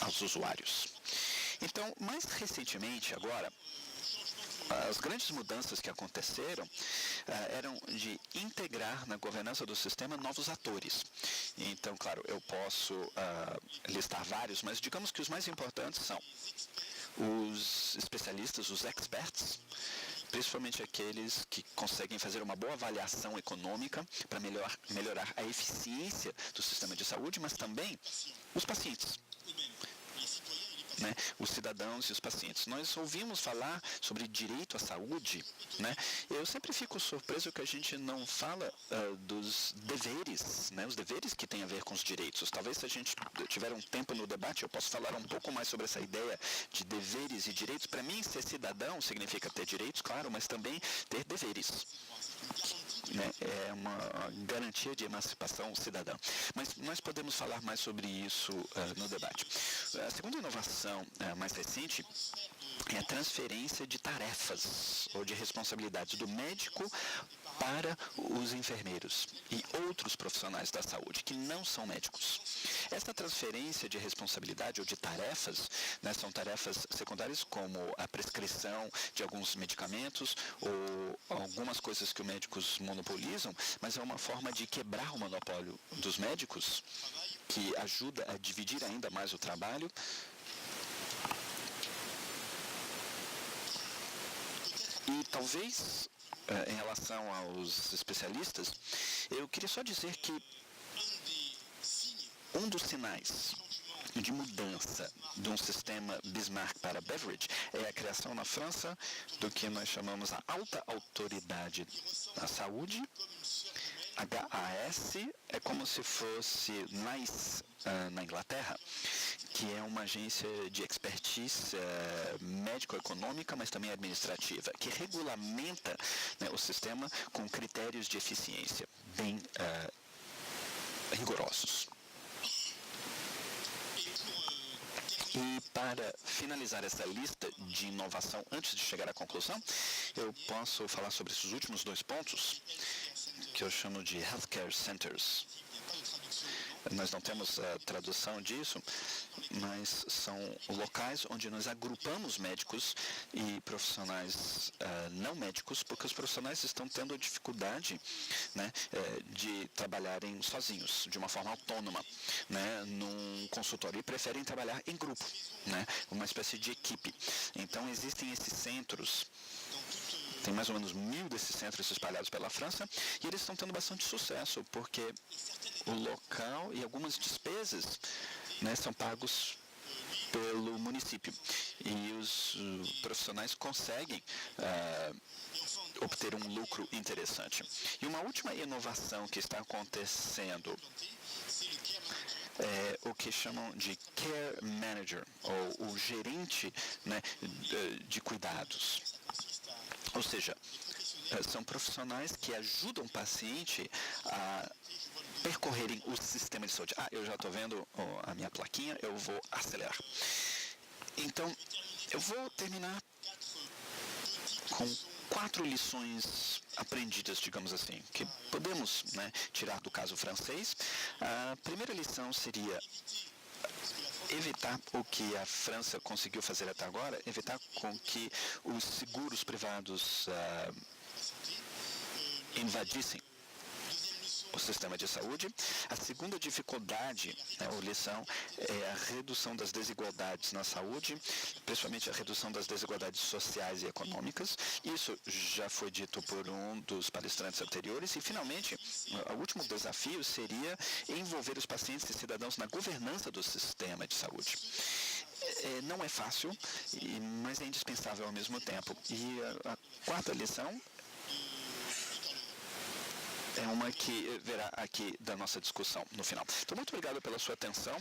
aos usuários. Então, mais recentemente agora, as grandes mudanças que aconteceram eram de integrar na governança do sistema novos atores. Então, claro, eu posso listar vários, mas digamos que os mais importantes são os especialistas, os experts, principalmente aqueles que conseguem fazer uma boa avaliação econômica para melhorar a eficiência do sistema de saúde, mas também os pacientes, né, os cidadãos e os pacientes. Nós ouvimos falar sobre direito à saúde, né? Eu sempre fico surpreso que a gente não fala dos deveres, né? Os deveres que têm a ver com os direitos. Talvez se a gente tiver um tempo no debate, eu possa falar um pouco mais sobre essa ideia de deveres e direitos. Para mim, ser cidadão significa ter direitos, claro, mas também ter deveres, né? É uma garantia de emancipação cidadã. Mas nós podemos falar mais sobre isso no debate. A segunda inovação mais recente é a transferência de tarefas ou de responsabilidades do médico para os enfermeiros e outros profissionais da saúde que não são médicos. Essa transferência de responsabilidade ou de tarefas, né, são tarefas secundárias como a prescrição de alguns medicamentos ou algumas coisas que os médicos monopolizam, mas é uma forma de quebrar o monopólio dos médicos, que ajuda a dividir ainda mais o trabalho. E talvez, em relação aos especialistas, eu queria só dizer que um dos sinais de mudança de um sistema Bismarck para Beveridge é a criação na França do que nós chamamos a Alta Autoridade da Saúde. HAS é como se fosse NICE na Inglaterra, que é uma agência de expertise médico-econômica, mas também administrativa, que regulamenta, né, o sistema com critérios de eficiência bem rigorosos. E para finalizar essa lista de inovação, antes de chegar à conclusão, eu posso falar sobre esses últimos dois pontos, que eu chamo de Healthcare Centers. nós não temos a tradução disso, mas são locais onde nós agrupamos médicos e profissionais não médicos, porque os profissionais estão tendo dificuldade, né, de trabalharem sozinhos, de uma forma autônoma, né, num consultório, e preferem trabalhar em grupo, né, uma espécie de equipe. Então existem esses centros. Tem mais ou menos 1.000 desses centros espalhados pela França, e eles estão tendo bastante sucesso, porque o local e algumas despesas, né, são pagos pelo município. E os profissionais conseguem obter um lucro interessante. E uma última inovação que está acontecendo é o que chamam de Care Manager, ou o gerente, né, de cuidados. Ou seja, são profissionais que ajudam o paciente a percorrerem o sistema de saúde. Eu já estou vendo a minha plaquinha, eu vou acelerar. Então, eu vou terminar com 4 lições aprendidas, digamos assim, que podemos, né, tirar do caso francês. A primeira lição seria evitar o que a França conseguiu fazer até agora, evitar com que os seguros privados invadissem o sistema de saúde. A segunda dificuldade, ou lição, é a redução das desigualdades na saúde, principalmente a redução das desigualdades sociais e econômicas. Isso já foi dito por um dos palestrantes anteriores. E, finalmente, o último desafio seria envolver os pacientes e cidadãos na governança do sistema de saúde. Não é fácil, mas é indispensável ao mesmo tempo. E a quarta lição é uma que verá aqui da nossa discussão no final. Então, muito obrigado pela sua atenção.